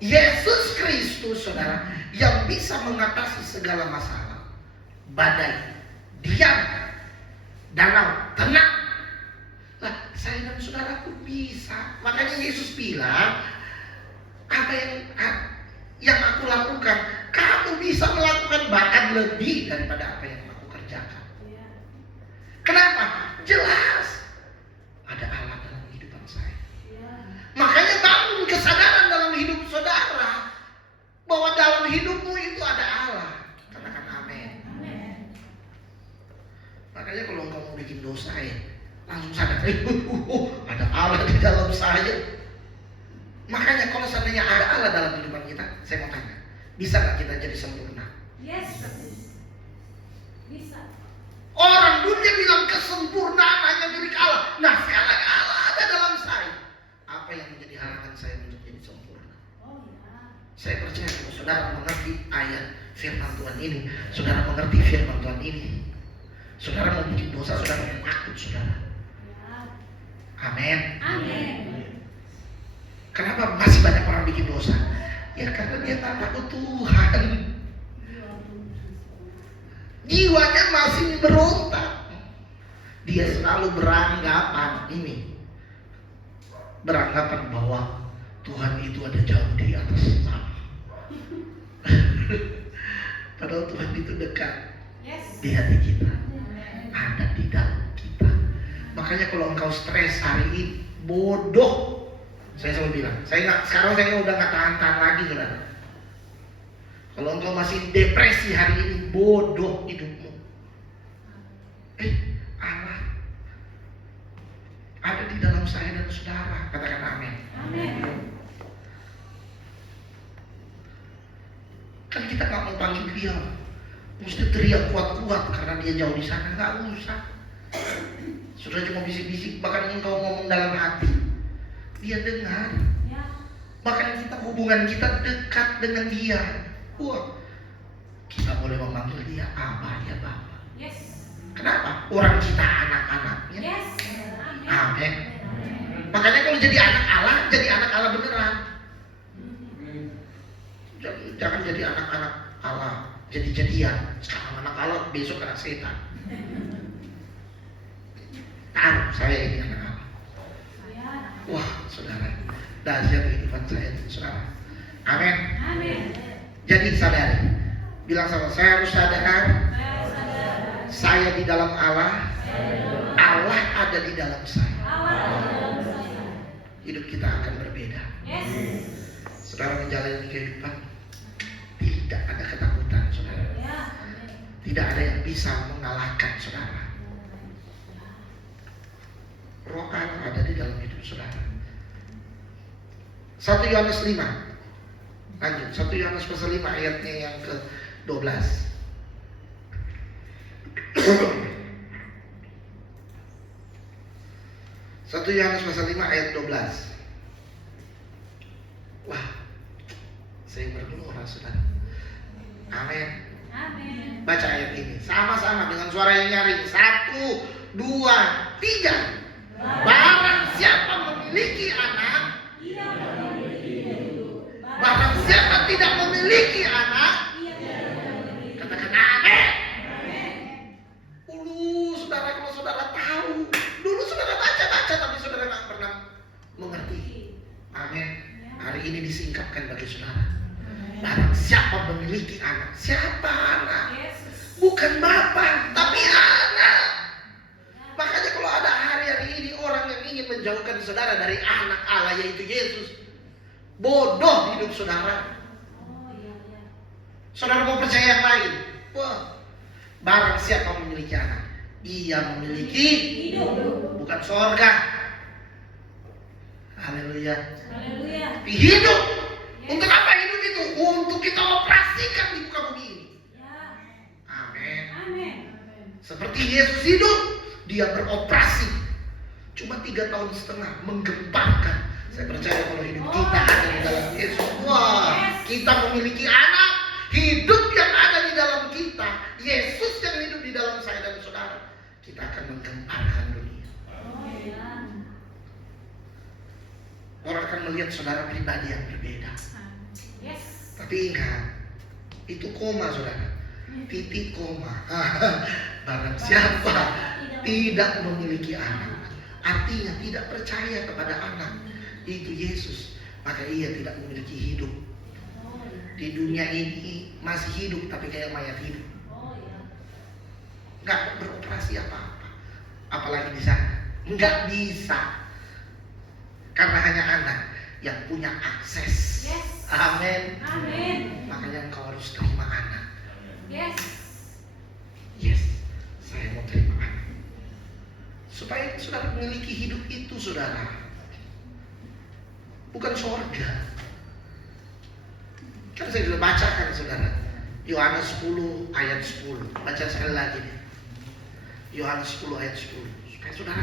Yesus Kristus, saudara, yang bisa mengatasi segala masalah. Badai, diam, danau, tenang. Lah, saya dan saudara pun bisa. Makanya Yesus bilang, apa yang aku lakukan, kamu bisa melakukan bahkan lebih daripada apa yang aku kerjakan. Kenapa? Jelas ada Allah dalam kehidupan saya. Makanya bangun kesadaran dalam hidup saudara bahwa dalam hidupmu itu ada Allah. Katakan amin. Makanya kalau engkau mau bikin dosa ya, langsung sadar, ada Allah di dalam saya. Makanya kalau seandainya ada Allah dalam kehidupan kita, saya mau tanya, bisa nggak kita jadi sempurna? Yes. Bisa. Orang dunia bilang kesempurnaan hanya milik Allah. Nah, sekarang Allah ada dalam saya. Apa yang menjadi halangan saya untuk jadi sempurna? Oh ya. Saya percaya kalau saudara mengerti ayat firman Tuhan ini, saudara mengerti firman Tuhan ini, saudara mau bikin dosa, saudara mau takut, saudara. Amin. Amin. Kenapa masih banyak orang bikin dosa? Ya karena dia tak takut Tuhan. Jiwanya masih berontak. Dia selalu beranggapan bahwa Tuhan itu ada jauh di atas sana. Padahal Tuhan itu dekat di hati kita, ada di dalam kita. Makanya kalau engkau stres hari ini, bodoh. Saya selalu bilang, sekarang saya udah nggak tahan lagi, saudara. Kalau engkau masih depresi hari ini, bodoh hidupmu. Allah ada di dalam saya dan saudara. Katakan amin. Amin. Kan kita nggak mau panggil dia, mesti teriak kuat-kuat karena dia jauh di sana. Nggak usah. Sudah cuma bisik-bisik, bahkan engkau ngomong dalam hati, dia dengar. Bahkan kita hubungan kita dekat dengan dia. Wah, kita boleh memanggil dia Abah, ya Bapak. Kenapa? Orang kita anak-anaknya. Amin. Makanya kalau jadi anak Allah beneran. Jangan jadi anak-anak Allah jadi-jadian. Sekarang anak Allah, besok anak setan. Tahu saya ini anak Allah. Wah, saudara, dahsyat kehidupan saya dan saudara. Amin. Amin. Jadi sadari, bilang sama saya, harus sadar. Saya di dalam Allah, Allah ada di dalam saya. Hidup kita akan berbeda. Saudara menjalani kehidupan, tidak ada ketakutan, saudara. Tidak ada yang bisa mengalahkan saudara. Roh Allah ada di dalam hidup saudara. 1 Yohanes 5. Lanjut, 1 Yohanes pasal 5 ayatnya yang ke-12. 1 Yohanes pasal 5 ayat 12. Wah, saya bergelora saudara. Amin. Amin. Baca ayat ini sama-sama dengan suara yang nyaring. 1, 2, 3. Barang siapa memiliki anak, barang siapa tidak memiliki anak, katakan amin. Saudara, kalau saudara tahu, dulu saudara baca-baca tapi saudara nggak pernah mengerti. Amin. Hari ini disingkapkan bagi saudara. Barang siapa memiliki anak, siapa anak? Bukan bapak, tapi anak. Makanya kalau ada hari-hari ini orang yang ingin menjauhkan saudara dari anak Allah yaitu Yesus, bodoh hidup saudara. Saudara mau percaya yang lain? Wah, barang siapa memiliki anak, ia memiliki hidup, bukan sorga. Haleluya. Hidup. Untuk apa hidup itu? Untuk kita operasikan di muka bumi ini. Amin. Seperti Yesus hidup, dia beroperasi cuma 3,5 tahun menggemparkan Saya percaya kalau hidup kita ada di dalam Yesus, wah, kita memiliki anak. Hidup yang ada di dalam kita, Yesus yang hidup di dalam saya dan saudara, kita akan menggemparkan dunia. Orang akan melihat saudara pribadi yang berbeda. Tapi ingat, itu koma saudara, titik koma. Barang siapa tidak memiliki anak, artinya tidak percaya kepada anak itu Yesus, maka ia tidak memiliki hidup. Di dunia ini masih hidup tapi kayak mayat hidup, nggak beroperasi apa-apa, apalagi di sana nggak bisa, karena hanya anak yang punya akses. Amin. Makanya engkau harus terima anak. Yes, saya mau terima anak supaya saudara memiliki hidup itu, saudara, bukan surga. Kan saya sudah bacakan saudara, Yohanes 10 ayat 10. Baca sekali lagi nih, Yohanes 10 ayat 10, supaya saudara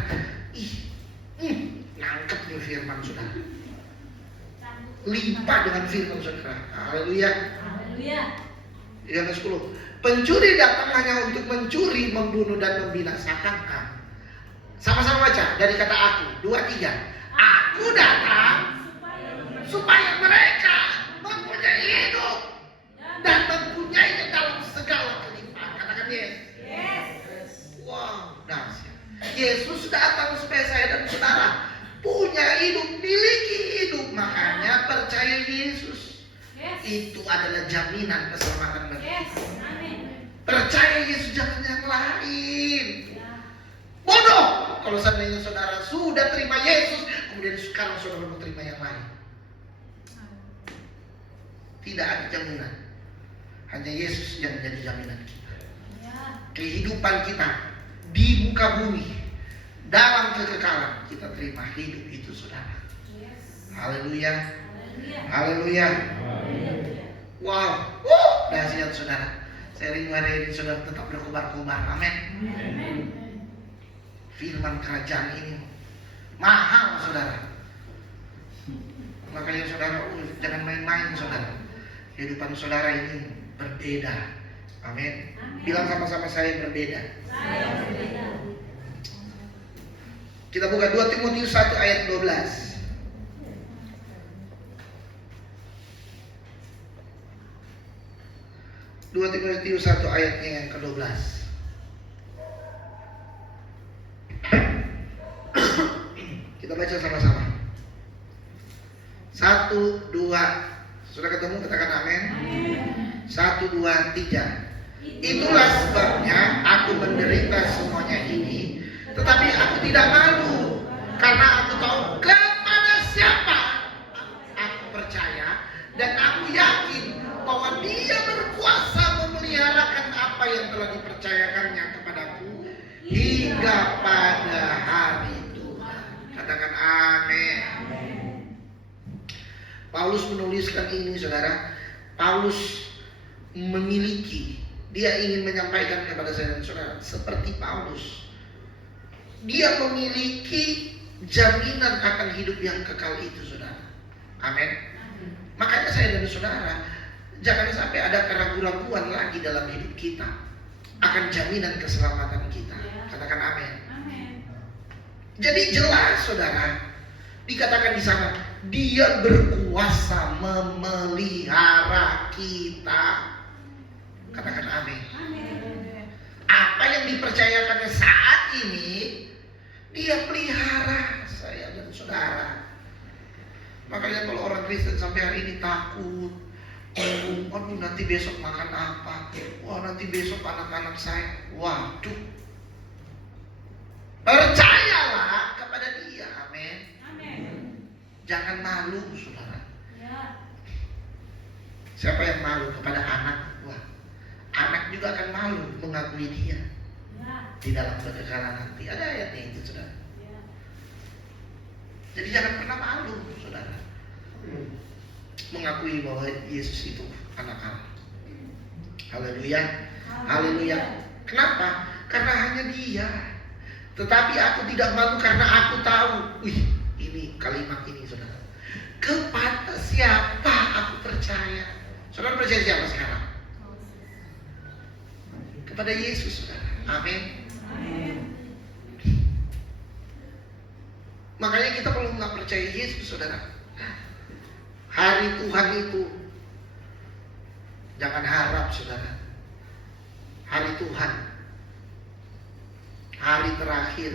nangkep nih firman saudara, limpah dengan firman saudara. Haleluya. Yohanes 10, pencuri datang hanya untuk mencuri, membunuh dan membinasakan. Sama-sama baca dari kata aku, 2, 3. Aku datang supaya mereka mempunyai hidup dan mempunyainya dalam segala kelimpahan. Katakan yes. Wow, dahsyat. Yesus datang supaya saya dan saudara punya hidup, miliki hidup. Makanya percaya Yesus. Itu adalah jaminan keselamatan bagi kita. Percaya Yesus, jangan yang lain. Bodoh kalau seandainya saudara sudah terima Yesus, kemudian sekarang saudara mau terima yang lain. Tidak ada jaminan. Hanya Yesus yang menjadi jaminan kita. Kehidupan kita di muka bumi dalam kekekalan, kita terima hidup itu saudara. Haleluya. Haleluya. Wow, dahsyat saudara. Saya rindu hari ini saudara tetap berkobar-kobar. Amin. Firman kerajaan ini mahal saudara. Makanya saudara, jangan main-main saudara. Kehidupan saudara ini berbeda. Amin. Bilang sama-sama, saya berbeda. Kita buka 2 Timotius 1 ayat 12. 2 Timotius 1 ayatnya yang ke-12. Kita baca sama-sama. 1, 2. Sudah ketemu, katakan amin. 1, 2, 3. Itulah sebabnya aku menderita semuanya ini, tetapi aku tidak malu, karena aku tahu kepada siapa aku percaya, dan aku yakin bahwa Dia berkuasa memeliharakan apa yang telah dipercayakannya kepadaku hingga pada hari Tuhan. Katakan amin. Paulus menuliskan ini saudara. Paulus memiliki, dia ingin menyampaikan kepada saya dan saudara, seperti Paulus, dia memiliki jaminan akan hidup yang kekal itu saudara. Amin. Makanya saya dan saudara, jangan sampai ada keraguan-raguan lagi dalam hidup kita akan jaminan keselamatan kita. Katakan amin. Jadi jelas saudara, dikatakan di sana, Dia berkuasa memelihara kita. Katakan amin. Apa yang dipercayakannya saat ini, Dia pelihara saya dan saudara. Makanya kalau orang Kristen sampai hari ini takut, waduh nanti besok makan apa, wah nanti besok anak-anak saya, waduh. Percayalah kepada Dia, amin. Jangan malu saudara. Siapa yang malu kepada anak? Wah, anak juga akan malu mengakui Dia di dalam kekekalan nanti. Ada ayatnya itu saudara. Jadi jangan pernah malu saudara mengakui bahwa Yesus itu anak Allah. Haleluya. Haleluya. Kenapa? Karena hanya Dia. Tetapi aku tidak malu karena aku tahu. Wih, ini kalimat ini saudara. Kepada siapa aku percaya? Saudara percaya siapa sekarang? Kepada Yesus, saudara. Amin. Makanya kita kalau nggak percaya Yesus, saudara, hari Tuhan itu jangan harap, saudara. Hari Tuhan, hari terakhir,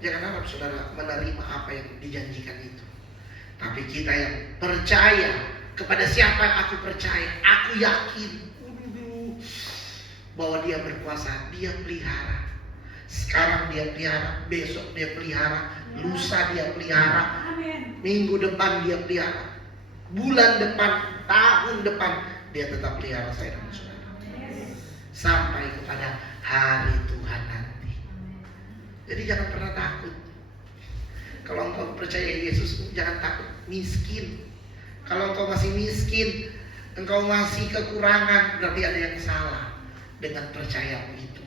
jangan harap saudara menerima apa yang dijanjikan itu. Tapi kita yang percaya, kepada siapa yang aku percaya, aku yakin bahwa Dia berkuasa, Dia pelihara. Sekarang Dia pelihara, besok Dia pelihara, lusa Dia pelihara, minggu depan Dia pelihara, bulan depan, tahun depan Dia tetap pelihara saya dan saudara. Sampai kepada hari Tuhan nanti. Jadi jangan pernah takut. Kalau engkau percaya Yesus, jangan takut miskin. Kalau engkau masih miskin, engkau masih kekurangan, berarti ada yang salah dengan percayamu itu.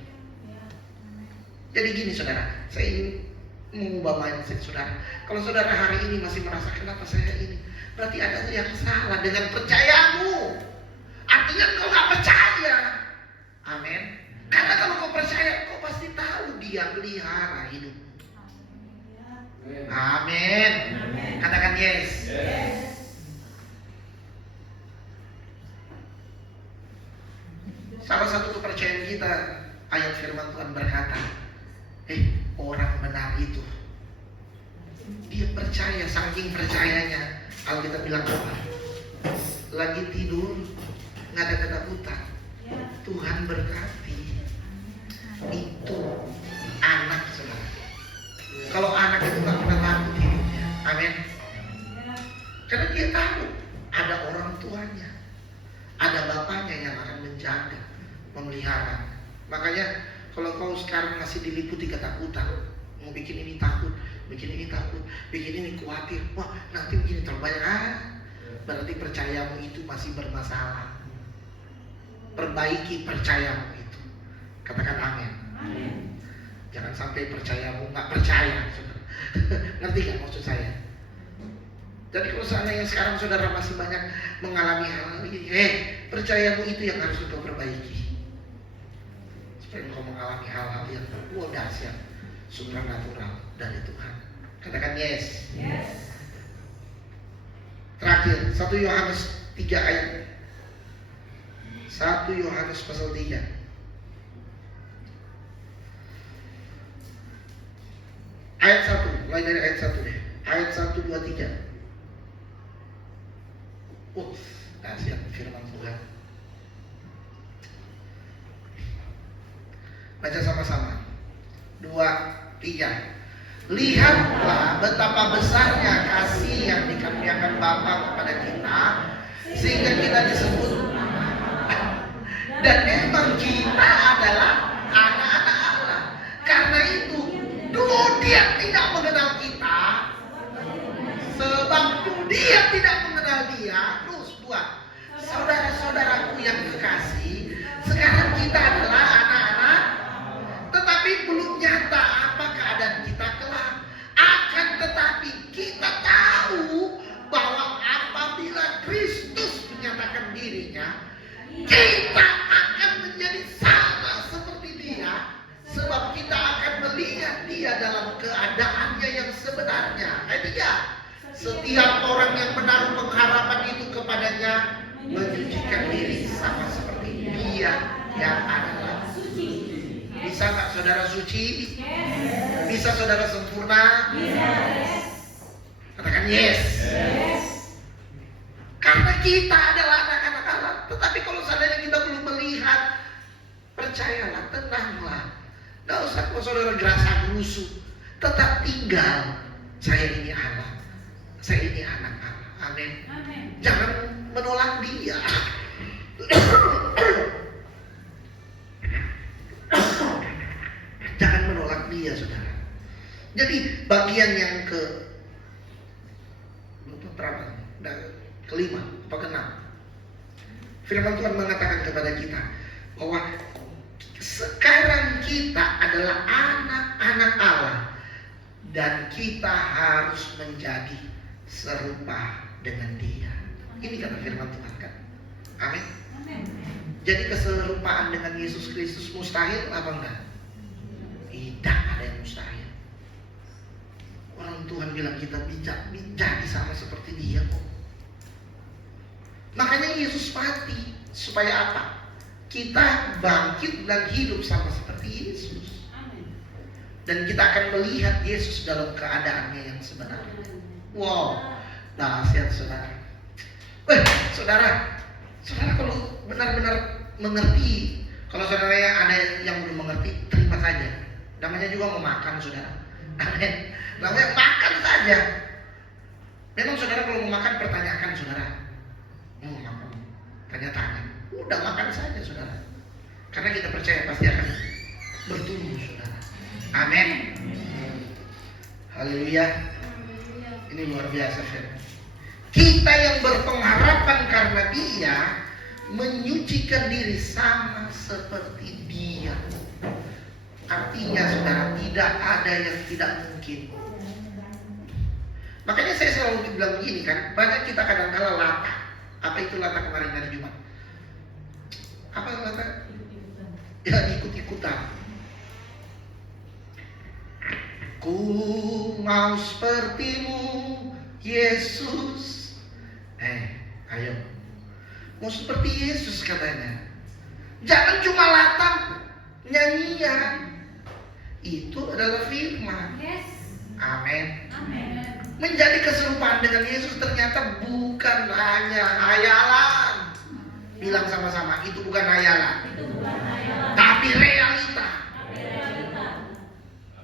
Jadi gini saudara, saya ingin mengubah mindset saudara. Kalau saudara hari ini masih merasa kenapa saya ini, berarti ada yang salah dengan percayamu. Artinya engkau gak percaya. Amin. Karena kalau kau percaya, kau pasti tahu Dia pelihara hidupmu. Amin. Katakan yes. Salah satu kepercayaan kita, ayat firman Tuhan berkata, orang benar itu, dia percaya, saking percayanya, Alkitab bilang apa? Lagi tidur, nggak ada ketakutan. Tuhan berkati. Itu anak, saudara. Kalau anak itu nggak pernah takut hidupnya, amin. Karena dia tahu ada orang tuanya, ada bapaknya yang akan menjaga, memelihara. Makanya kalau kau sekarang masih diliputi ketakutan, mau bikin ini takut, bikin ini takut, bikin ini khawatir, wah nanti begini terlalu banyak, berarti percayamu itu masih bermasalah. Perbaiki percayamu itu. Katakan amin. Jangan sampai percayamu nggak percaya, saudara. Ngerti gak maksud saya? Jadi kalau seandainya sekarang saudara masih banyak mengalami hal ini, percayamu itu yang harus engkau perbaiki. Supaya engkau mengalami hal-hal yang dahsyat, supranatural dari Tuhan. Katakan yes. Terakhir, 1 Yohanes 3 ayat 1 Yohanes pasal 3. Ayat 1, mulai dari ayat 1 deh. Ayat 1, 2, 3. Dahsyat firman Tuhan. Baca sama-sama. 2, 3. Lihatlah betapa besarnya kasih yang dikaruniakan Bapa kepada kita, sehingga kita disebut. Dan memang kita adalah anak-anak Allah. Karena itu dunia tidak mengenal kita, sebab dunia tidak mengenal Dia. Terus 2, saudara-saudaraku yang kekasih, sekarang kita adalah anak-anak, tetapi belum nyata apa keadaan kita kelak. Akan tetapi kita tahu bahwa apabila Kristus menyatakan dirinya, kita akan menjadi sama seperti Dia, sebab kita akan melihat Dia dalam keadaannya yang sebenarnya. Ayat 3. Setiap orang yang menaruh pengharapan itu kepadanya menyucikan diri sama seperti Dia yang adalah suci. Bisa nggak saudara suci? Bisa saudara sempurna? Katakan yes. Karena kita adalah anak-anak Allah. Tetapi kalau seandainya kita belum melihat, percayalah, tenanglah. Gak usah kalau saudara gerasa gerusu, tetap tinggal. Saya ini anak, saya ini anak Allah. Amin. Jangan menolak Dia. Jangan menolak Dia, saudara. Jadi bagian yang kelima, apa keenam? Firman Tuhan mengatakan kepada kita bahwa sekarang kita adalah anak-anak Allah, dan kita harus menjadi serupa dengan Dia. Ini kata firman Tuhan kan. Amin. Jadi keserupaan dengan Yesus Kristus mustahil apa enggak? Tidak ada yang mustahil. Orang Tuhan bilang kita jadi sama seperti Dia kok. Makanya Yesus mati supaya apa? Kita bangkit dan hidup sama seperti Yesus. Dan kita akan melihat Yesus dalam keadaannya yang sebenarnya. Wow, dahsyat saudara. Saudara kalau benar-benar mengerti, kalau saudara yang ada yang belum mengerti, terima saja. Namanya juga mau makan, saudara. Amin. Namanya makan saja. Memang saudara kalau mau makan, pertanyakan saudara. Mau makan, tanya-tanya. Udah makan saja saudara. Karena kita percaya pasti akan bertumbuh saudara. Amin. Haleluya. Ini luar biasa firman. Kita yang berpengharapan karena Dia menyucikan diri sama seperti Dia. Artinya saudara, tidak ada yang tidak mungkin. Makanya saya selalu bilang begini kan, banyak kita kadang-kala latah. Apa itu latah kemarin hari Jumat? Apa latah? Ya ikut-ikutan. Ku mau sepertimu Yesus. Ayo. Mau seperti Yesus katanya. Jangan cuma latah nyanyian. Itu adalah firman. Yes. Amin. Amin. Menjadi keserupaan dengan Yesus ternyata bukan hanya hayalan. Bilang sama-sama, itu bukan hayalan. Itu bukan hayalan. Tapi realita. Tapi realita.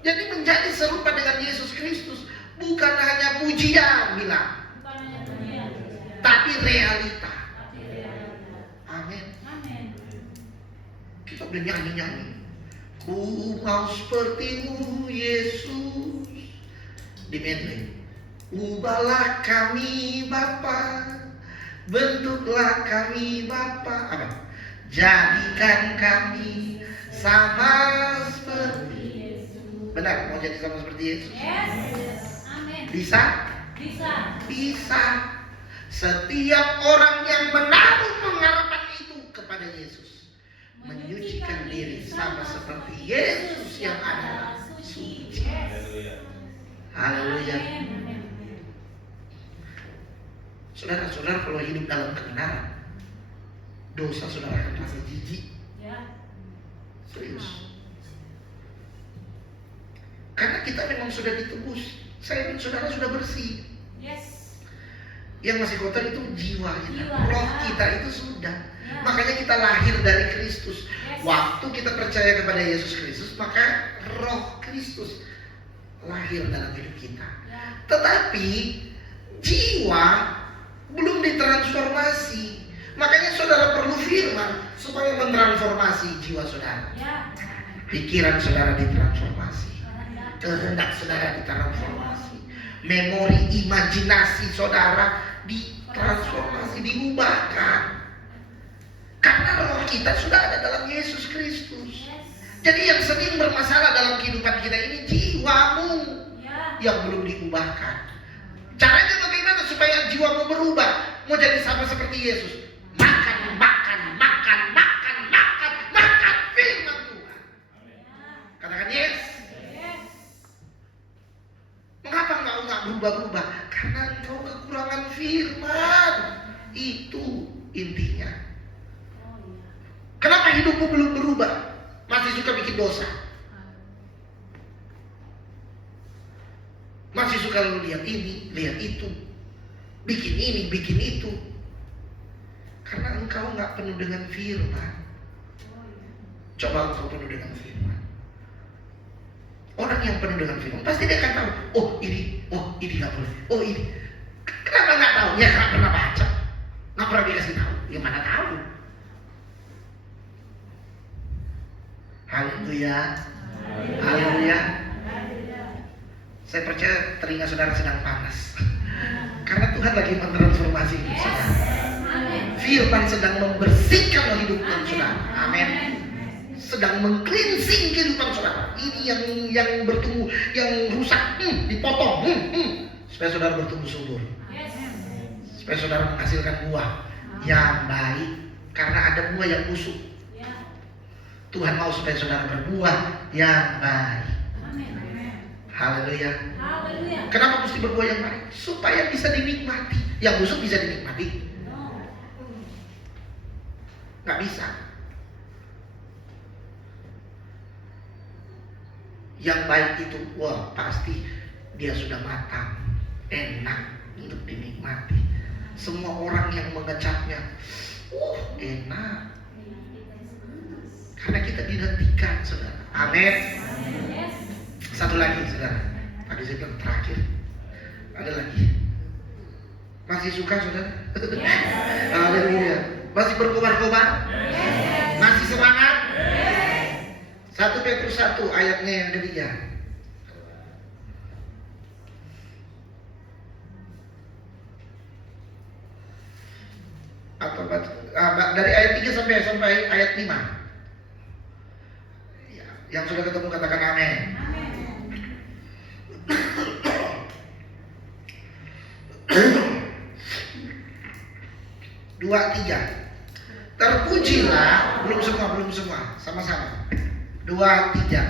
Jadi menjadi serupa dengan Yesus Kristus bukan hanya pujian, bilang. Bukan hanya dunia. Tapi realita. Tapi realita. Amin. Amin. Kita boleh nyanyi-nyanyi. Ku mau sepertimu Yesus. Di medley. Ubahlah kami Bapa, bentuklah kami Bapa. Apa? Jadikan kami sama seperti Yesus. Benar, mau jadi sama seperti Yesus? Yes. Amin. Bisa? Bisa. Bisa. Setiap orang yang menaruh pengharapan itu kepada Yesus, menyucikan diri sama seperti Yesus yang adalah suci. Haleluya. Saudara-saudara kalau hidup dalam kebenaran, dosa saudara akan merasa jijik. Ya. Serius. Karena kita memang sudah ditebus. Saya dan saudara sudah bersih. Yes. Yang masih kotor itu jiwa kita. Jiwa, Roh ya. kita itu sudah. Ya. Makanya kita lahir dari Kristus. Yes. Waktu kita percaya kepada Yesus Kristus, maka Roh Kristus lahir dalam hidup kita. Ya. Tetapi jiwa belum ditransformasi. Makanya saudara perlu firman supaya mentransformasi jiwa saudara. Ya. Pikiran saudara ditransformasi. Kehendak saudara ditransformasi. Memori imajinasi saudara ditransformasi, diubahkan. Karena roh kita sudah ada dalam Yesus Kristus. Yes. Jadi yang sering bermasalah dalam kehidupan kita ini jiwamu Ya. yang belum diubahkan. Caranya bagaimana supaya jiwamu berubah? Mau jadi sama seperti Yesus? Makan firman Tuhan. Katakan yes. Yes. Mengapa nggak berubah-berubah? Karena engkau kekurangan firman. Itu intinya. Oh iya. Kenapa hidupmu belum berubah? Masih suka bikin dosa. Masih suka lu lihat ini, lihat itu. Bikin ini, bikin itu. Karena engkau nggak penuh dengan firman. Oh iya. Coba engkau penuh dengan firman. Orang yang penuh dengan firman pasti dia akan tahu. Oh ini nggak boleh. Oh ini. Kenapa nggak tahu? Ya nggak pernah baca, nggak pernah dikasih tahu. Ya mana tahu. Haleluya. Haleluya. Saya percaya telinga saudara sedang panas. Karena Tuhan lagi mentransformasi hidup saudara. Amin. Firman sedang membersihkan hidup saudara. Amin. sedang meng-cleansing kehidupan saudara. Ini yang bertumbuh, yang rusak, dipotong, supaya saudara bertumbuh subur. Supaya saudara menghasilkan buah yang baik. Karena ada buah yang busuk. Tuhan mau supaya saudara berbuah yang baik. Haleluya. Kenapa mesti berbuah yang baik? Supaya bisa dinikmati. Yang busuk bisa dinikmati? Nggak bisa. Yang baik itu, wah pasti dia sudah matang, enak untuk dinikmati. Semua orang yang mengecapnya, enak. Karena kita dinantikan, saudara. Amin. Satu lagi, saudara. Tadi saya bilang terakhir. Ada lagi. Masih suka, saudara? Haleluya. Masih berkobar-kobar? Masih semangat? 1 Petrus 1 ayatnya yang ketiga. Atau dari ayat 3 sampai ayat 5. Ya, yang sudah ketemu katakan amin. 2, 3. Terpujilah, belum semua, sama-sama. 2, 3.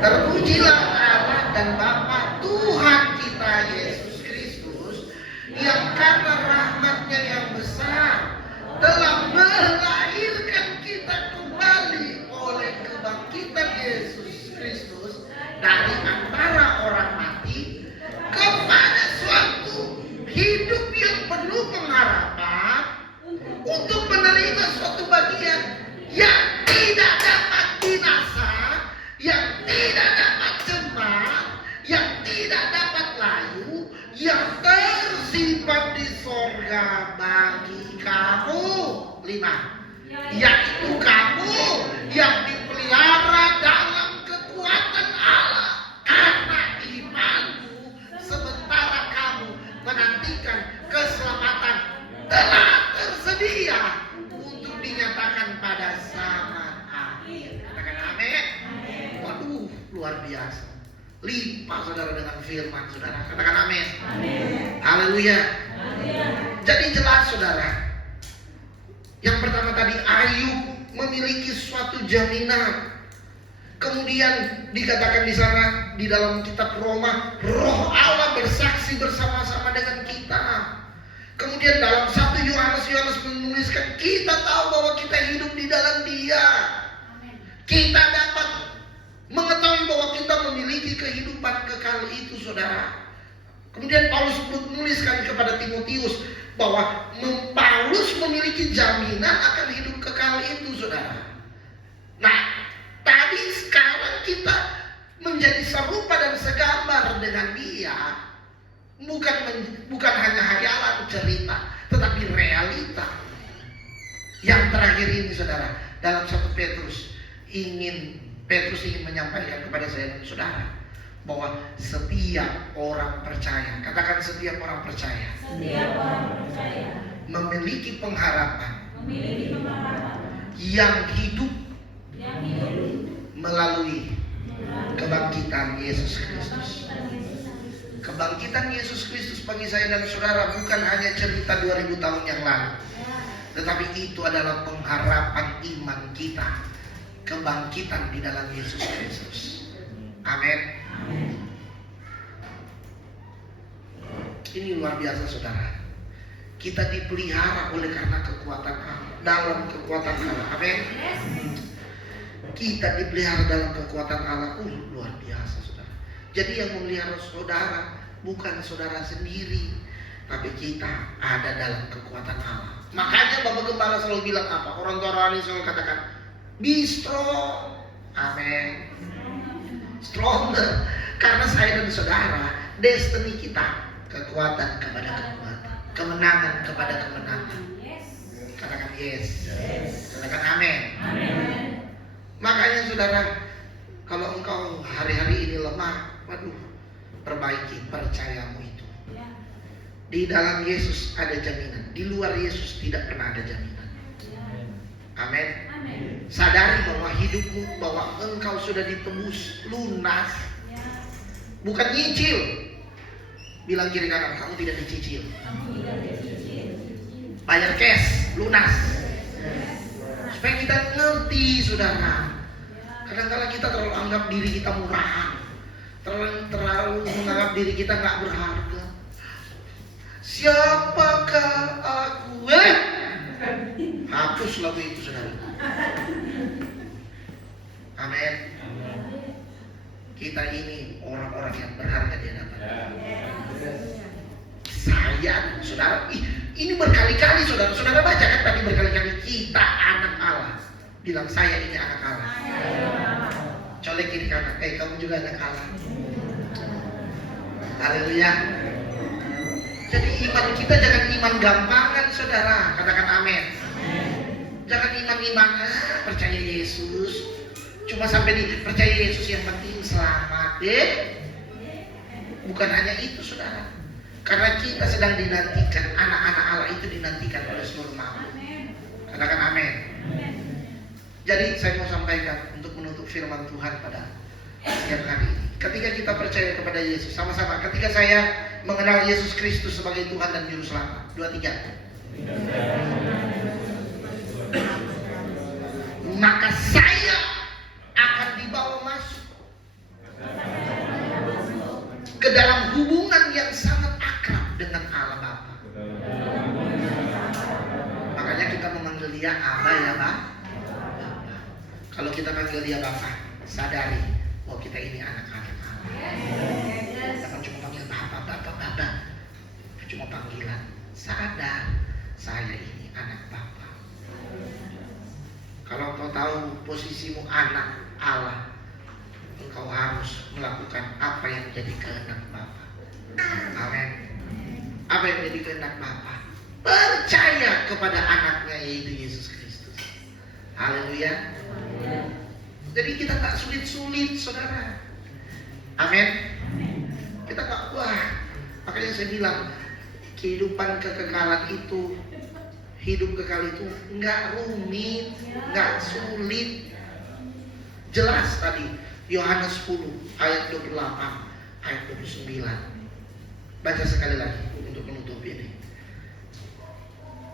Terpujilah Allah dan Bapa Tuhan kita Yesus Kristus, yang karena rahmat-Nya yang besar telah melahirkan kita kembali oleh kebangkitan Yesus Kristus dari antara orang mati kepada suatu hidup yang penuh pengharapan, untuk menerima suatu bagian yang tidak dapat binasa, yang tidak dapat cemar, yang tidak dapat layu, yang tersimpan di sorga bagi kamu. 5. Yaitu kamu yang dipelihara dalam kekuatan Allah karena imanmu, sementara kamu menantikan keselamatan telah tersedia untuk dinyatakan pada zaman akhir. Katakan amin. Waduh, luar biasa. Limpah saudara dengan firman saudara. Katakan amin. Haleluya. Jadi jelas saudara. Yang pertama tadi, Ayub memiliki suatu jaminan. Kemudian dikatakan di sana di dalam kitab Roma, Roh Allah bersaksi bersama-sama dengan kita. Kemudian dalam 1 Yohanes menuliskan, kita tahu bahwa kita hidup di dalam Dia. Kita dapat mengetahui bahwa kita memiliki kehidupan kekal itu, saudara. Kemudian Paulus menuliskan kepada Timotius bahwa Paulus memiliki jaminan akan hidup kekal itu, saudara. Nah, tadi sekarang kita menjadi serupa dan segambar dengan Dia. Bukan hanya hayalan cerita, tetapi realita. Yang terakhir ini saudara, dalam 1 Petrus ingin menyampaikan kepada saya dan saudara bahwa setiap orang percaya, katakan setiap orang percaya, memiliki pengharapan, yang hidup melalui kebangkitan Yesus Kristus. Kebangkitan Yesus Kristus bagi saya dan saudara bukan hanya cerita 2000 tahun yang lalu, tetapi itu adalah pengharapan iman kita. Kebangkitan di dalam Yesus Kristus. Amin. Ini luar biasa saudara. Kita dipelihara oleh karena kekuatan Allah, dalam kekuatan Allah. Amin. Kita dipelihara dalam kekuatan Allah. Luar biasa saudara. Jadi yang memelihara saudara bukan saudara sendiri, tapi kita ada dalam kekuatan Allah. Makanya Bapak Gembala selalu bilang apa? Orang tua rohani selalu katakan, be strong. Amin. Stronger. Karena saya dan saudara, destiny kita, kekuatan kepada kekuatan, kemenangan kepada kemenangan. Katakan yes. Katakan amin. Makanya saudara, kalau engkau hari-hari ini lemah, waduh, perbaiki percayamu itu. Di dalam Yesus ada jaminan. Di luar Yesus tidak pernah ada jaminan. Amin. Amin. Sadari bahwa hidupmu, bahwa engkau sudah ditebus lunas, Ya. bukan nyicil. Bilang kiri kanan, kamu tidak dicicil. Kamu tidak dicicil. Bayar cash, lunas. Supaya kita ngerti, saudara. Kadang-kadang kita terlalu anggap diri kita murahan, terlalu menganggap diri kita nggak berharga. Siapakah aku? Hapus lagu itu, saudara. Amin. Kita ini orang-orang yang berharga di hadapan. Saya, saudara, ini berkali-kali, saudara. Saudara baca kan tadi berkali-kali, kita anak Allah. Bilang saya ini anak Allah. Colek kiri kanan, kamu juga anak Allah. Haleluya. Jadi iman kita jangan iman gampangan, saudara. Katakan amin. Jangan iman percaya Yesus. Cuma sampai di percaya Yesus yang penting selamat, Bukan hanya itu, saudara. Karena kita sedang dinantikan, anak-anak Allah itu dinantikan oleh seluruh makhluk. Katakan amin. Jadi saya mau sampaikan untuk menutup firman Tuhan pada siang hari ini. Ketika kita percaya kepada Yesus, sama-sama. Ketika saya mengenal Yesus Kristus sebagai Tuhan dan Juru Selamat. 2, 3. Maka saya akan dibawa masuk ke dalam hubungan yang sangat akrab dengan Allah Bapa. Makanya kita memanggil dia Abah, ya Pak. Kalau kita panggil dia Bapa, sadari bahwa kita ini anak-anak Allah. Jangan cuma panggil Bapa. Cuma panggilan. Sadar, saya ini anak Bapa. Kalau kau tahu posisimu anak Allah, engkau harus melakukan apa yang menjadi kehendak Bapa. Amin. Apa yang menjadi kehendak Bapa? Percaya kepada anaknya, yaitu Yesus Kristus. Haleluya. Jadi kita tak sulit-sulit, saudara. Amin. Kita tak, makanya saya bilang kehidupan kekekalan itu, hidup kekal itu nggak rumit, nggak sulit. Jelas tadi Yohanes 10 ayat 28 ayat 29. Baca sekali lagi untuk menutup ini.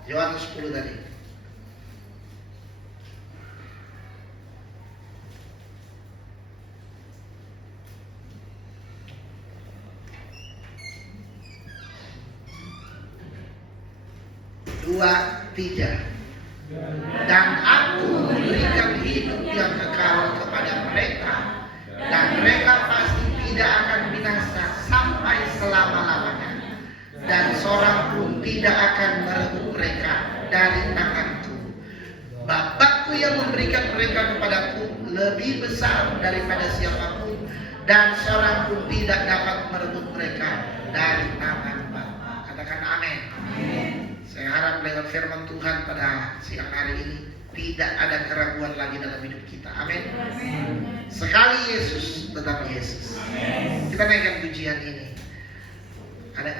Yohanes 10 tadi. Dua, 3. Dan aku memberikan hidup yang kekal kepada mereka, dan mereka pasti tidak akan binasa sampai selama-lamanya, dan seorang pun tidak akan merebut mereka dari tanganku. Bapakku yang memberikan mereka kepadaku lebih besar daripada siapapun, dan seorang pun tidak dapat merebut mereka dari tangan Bapa. Katakan amin. Saya harap lewat firman Tuhan pada siang hari ini tidak ada keraguan lagi dalam hidup kita. Amin. Sekali Yesus, tetap Yesus. Kita naikkan pujian ini. Ada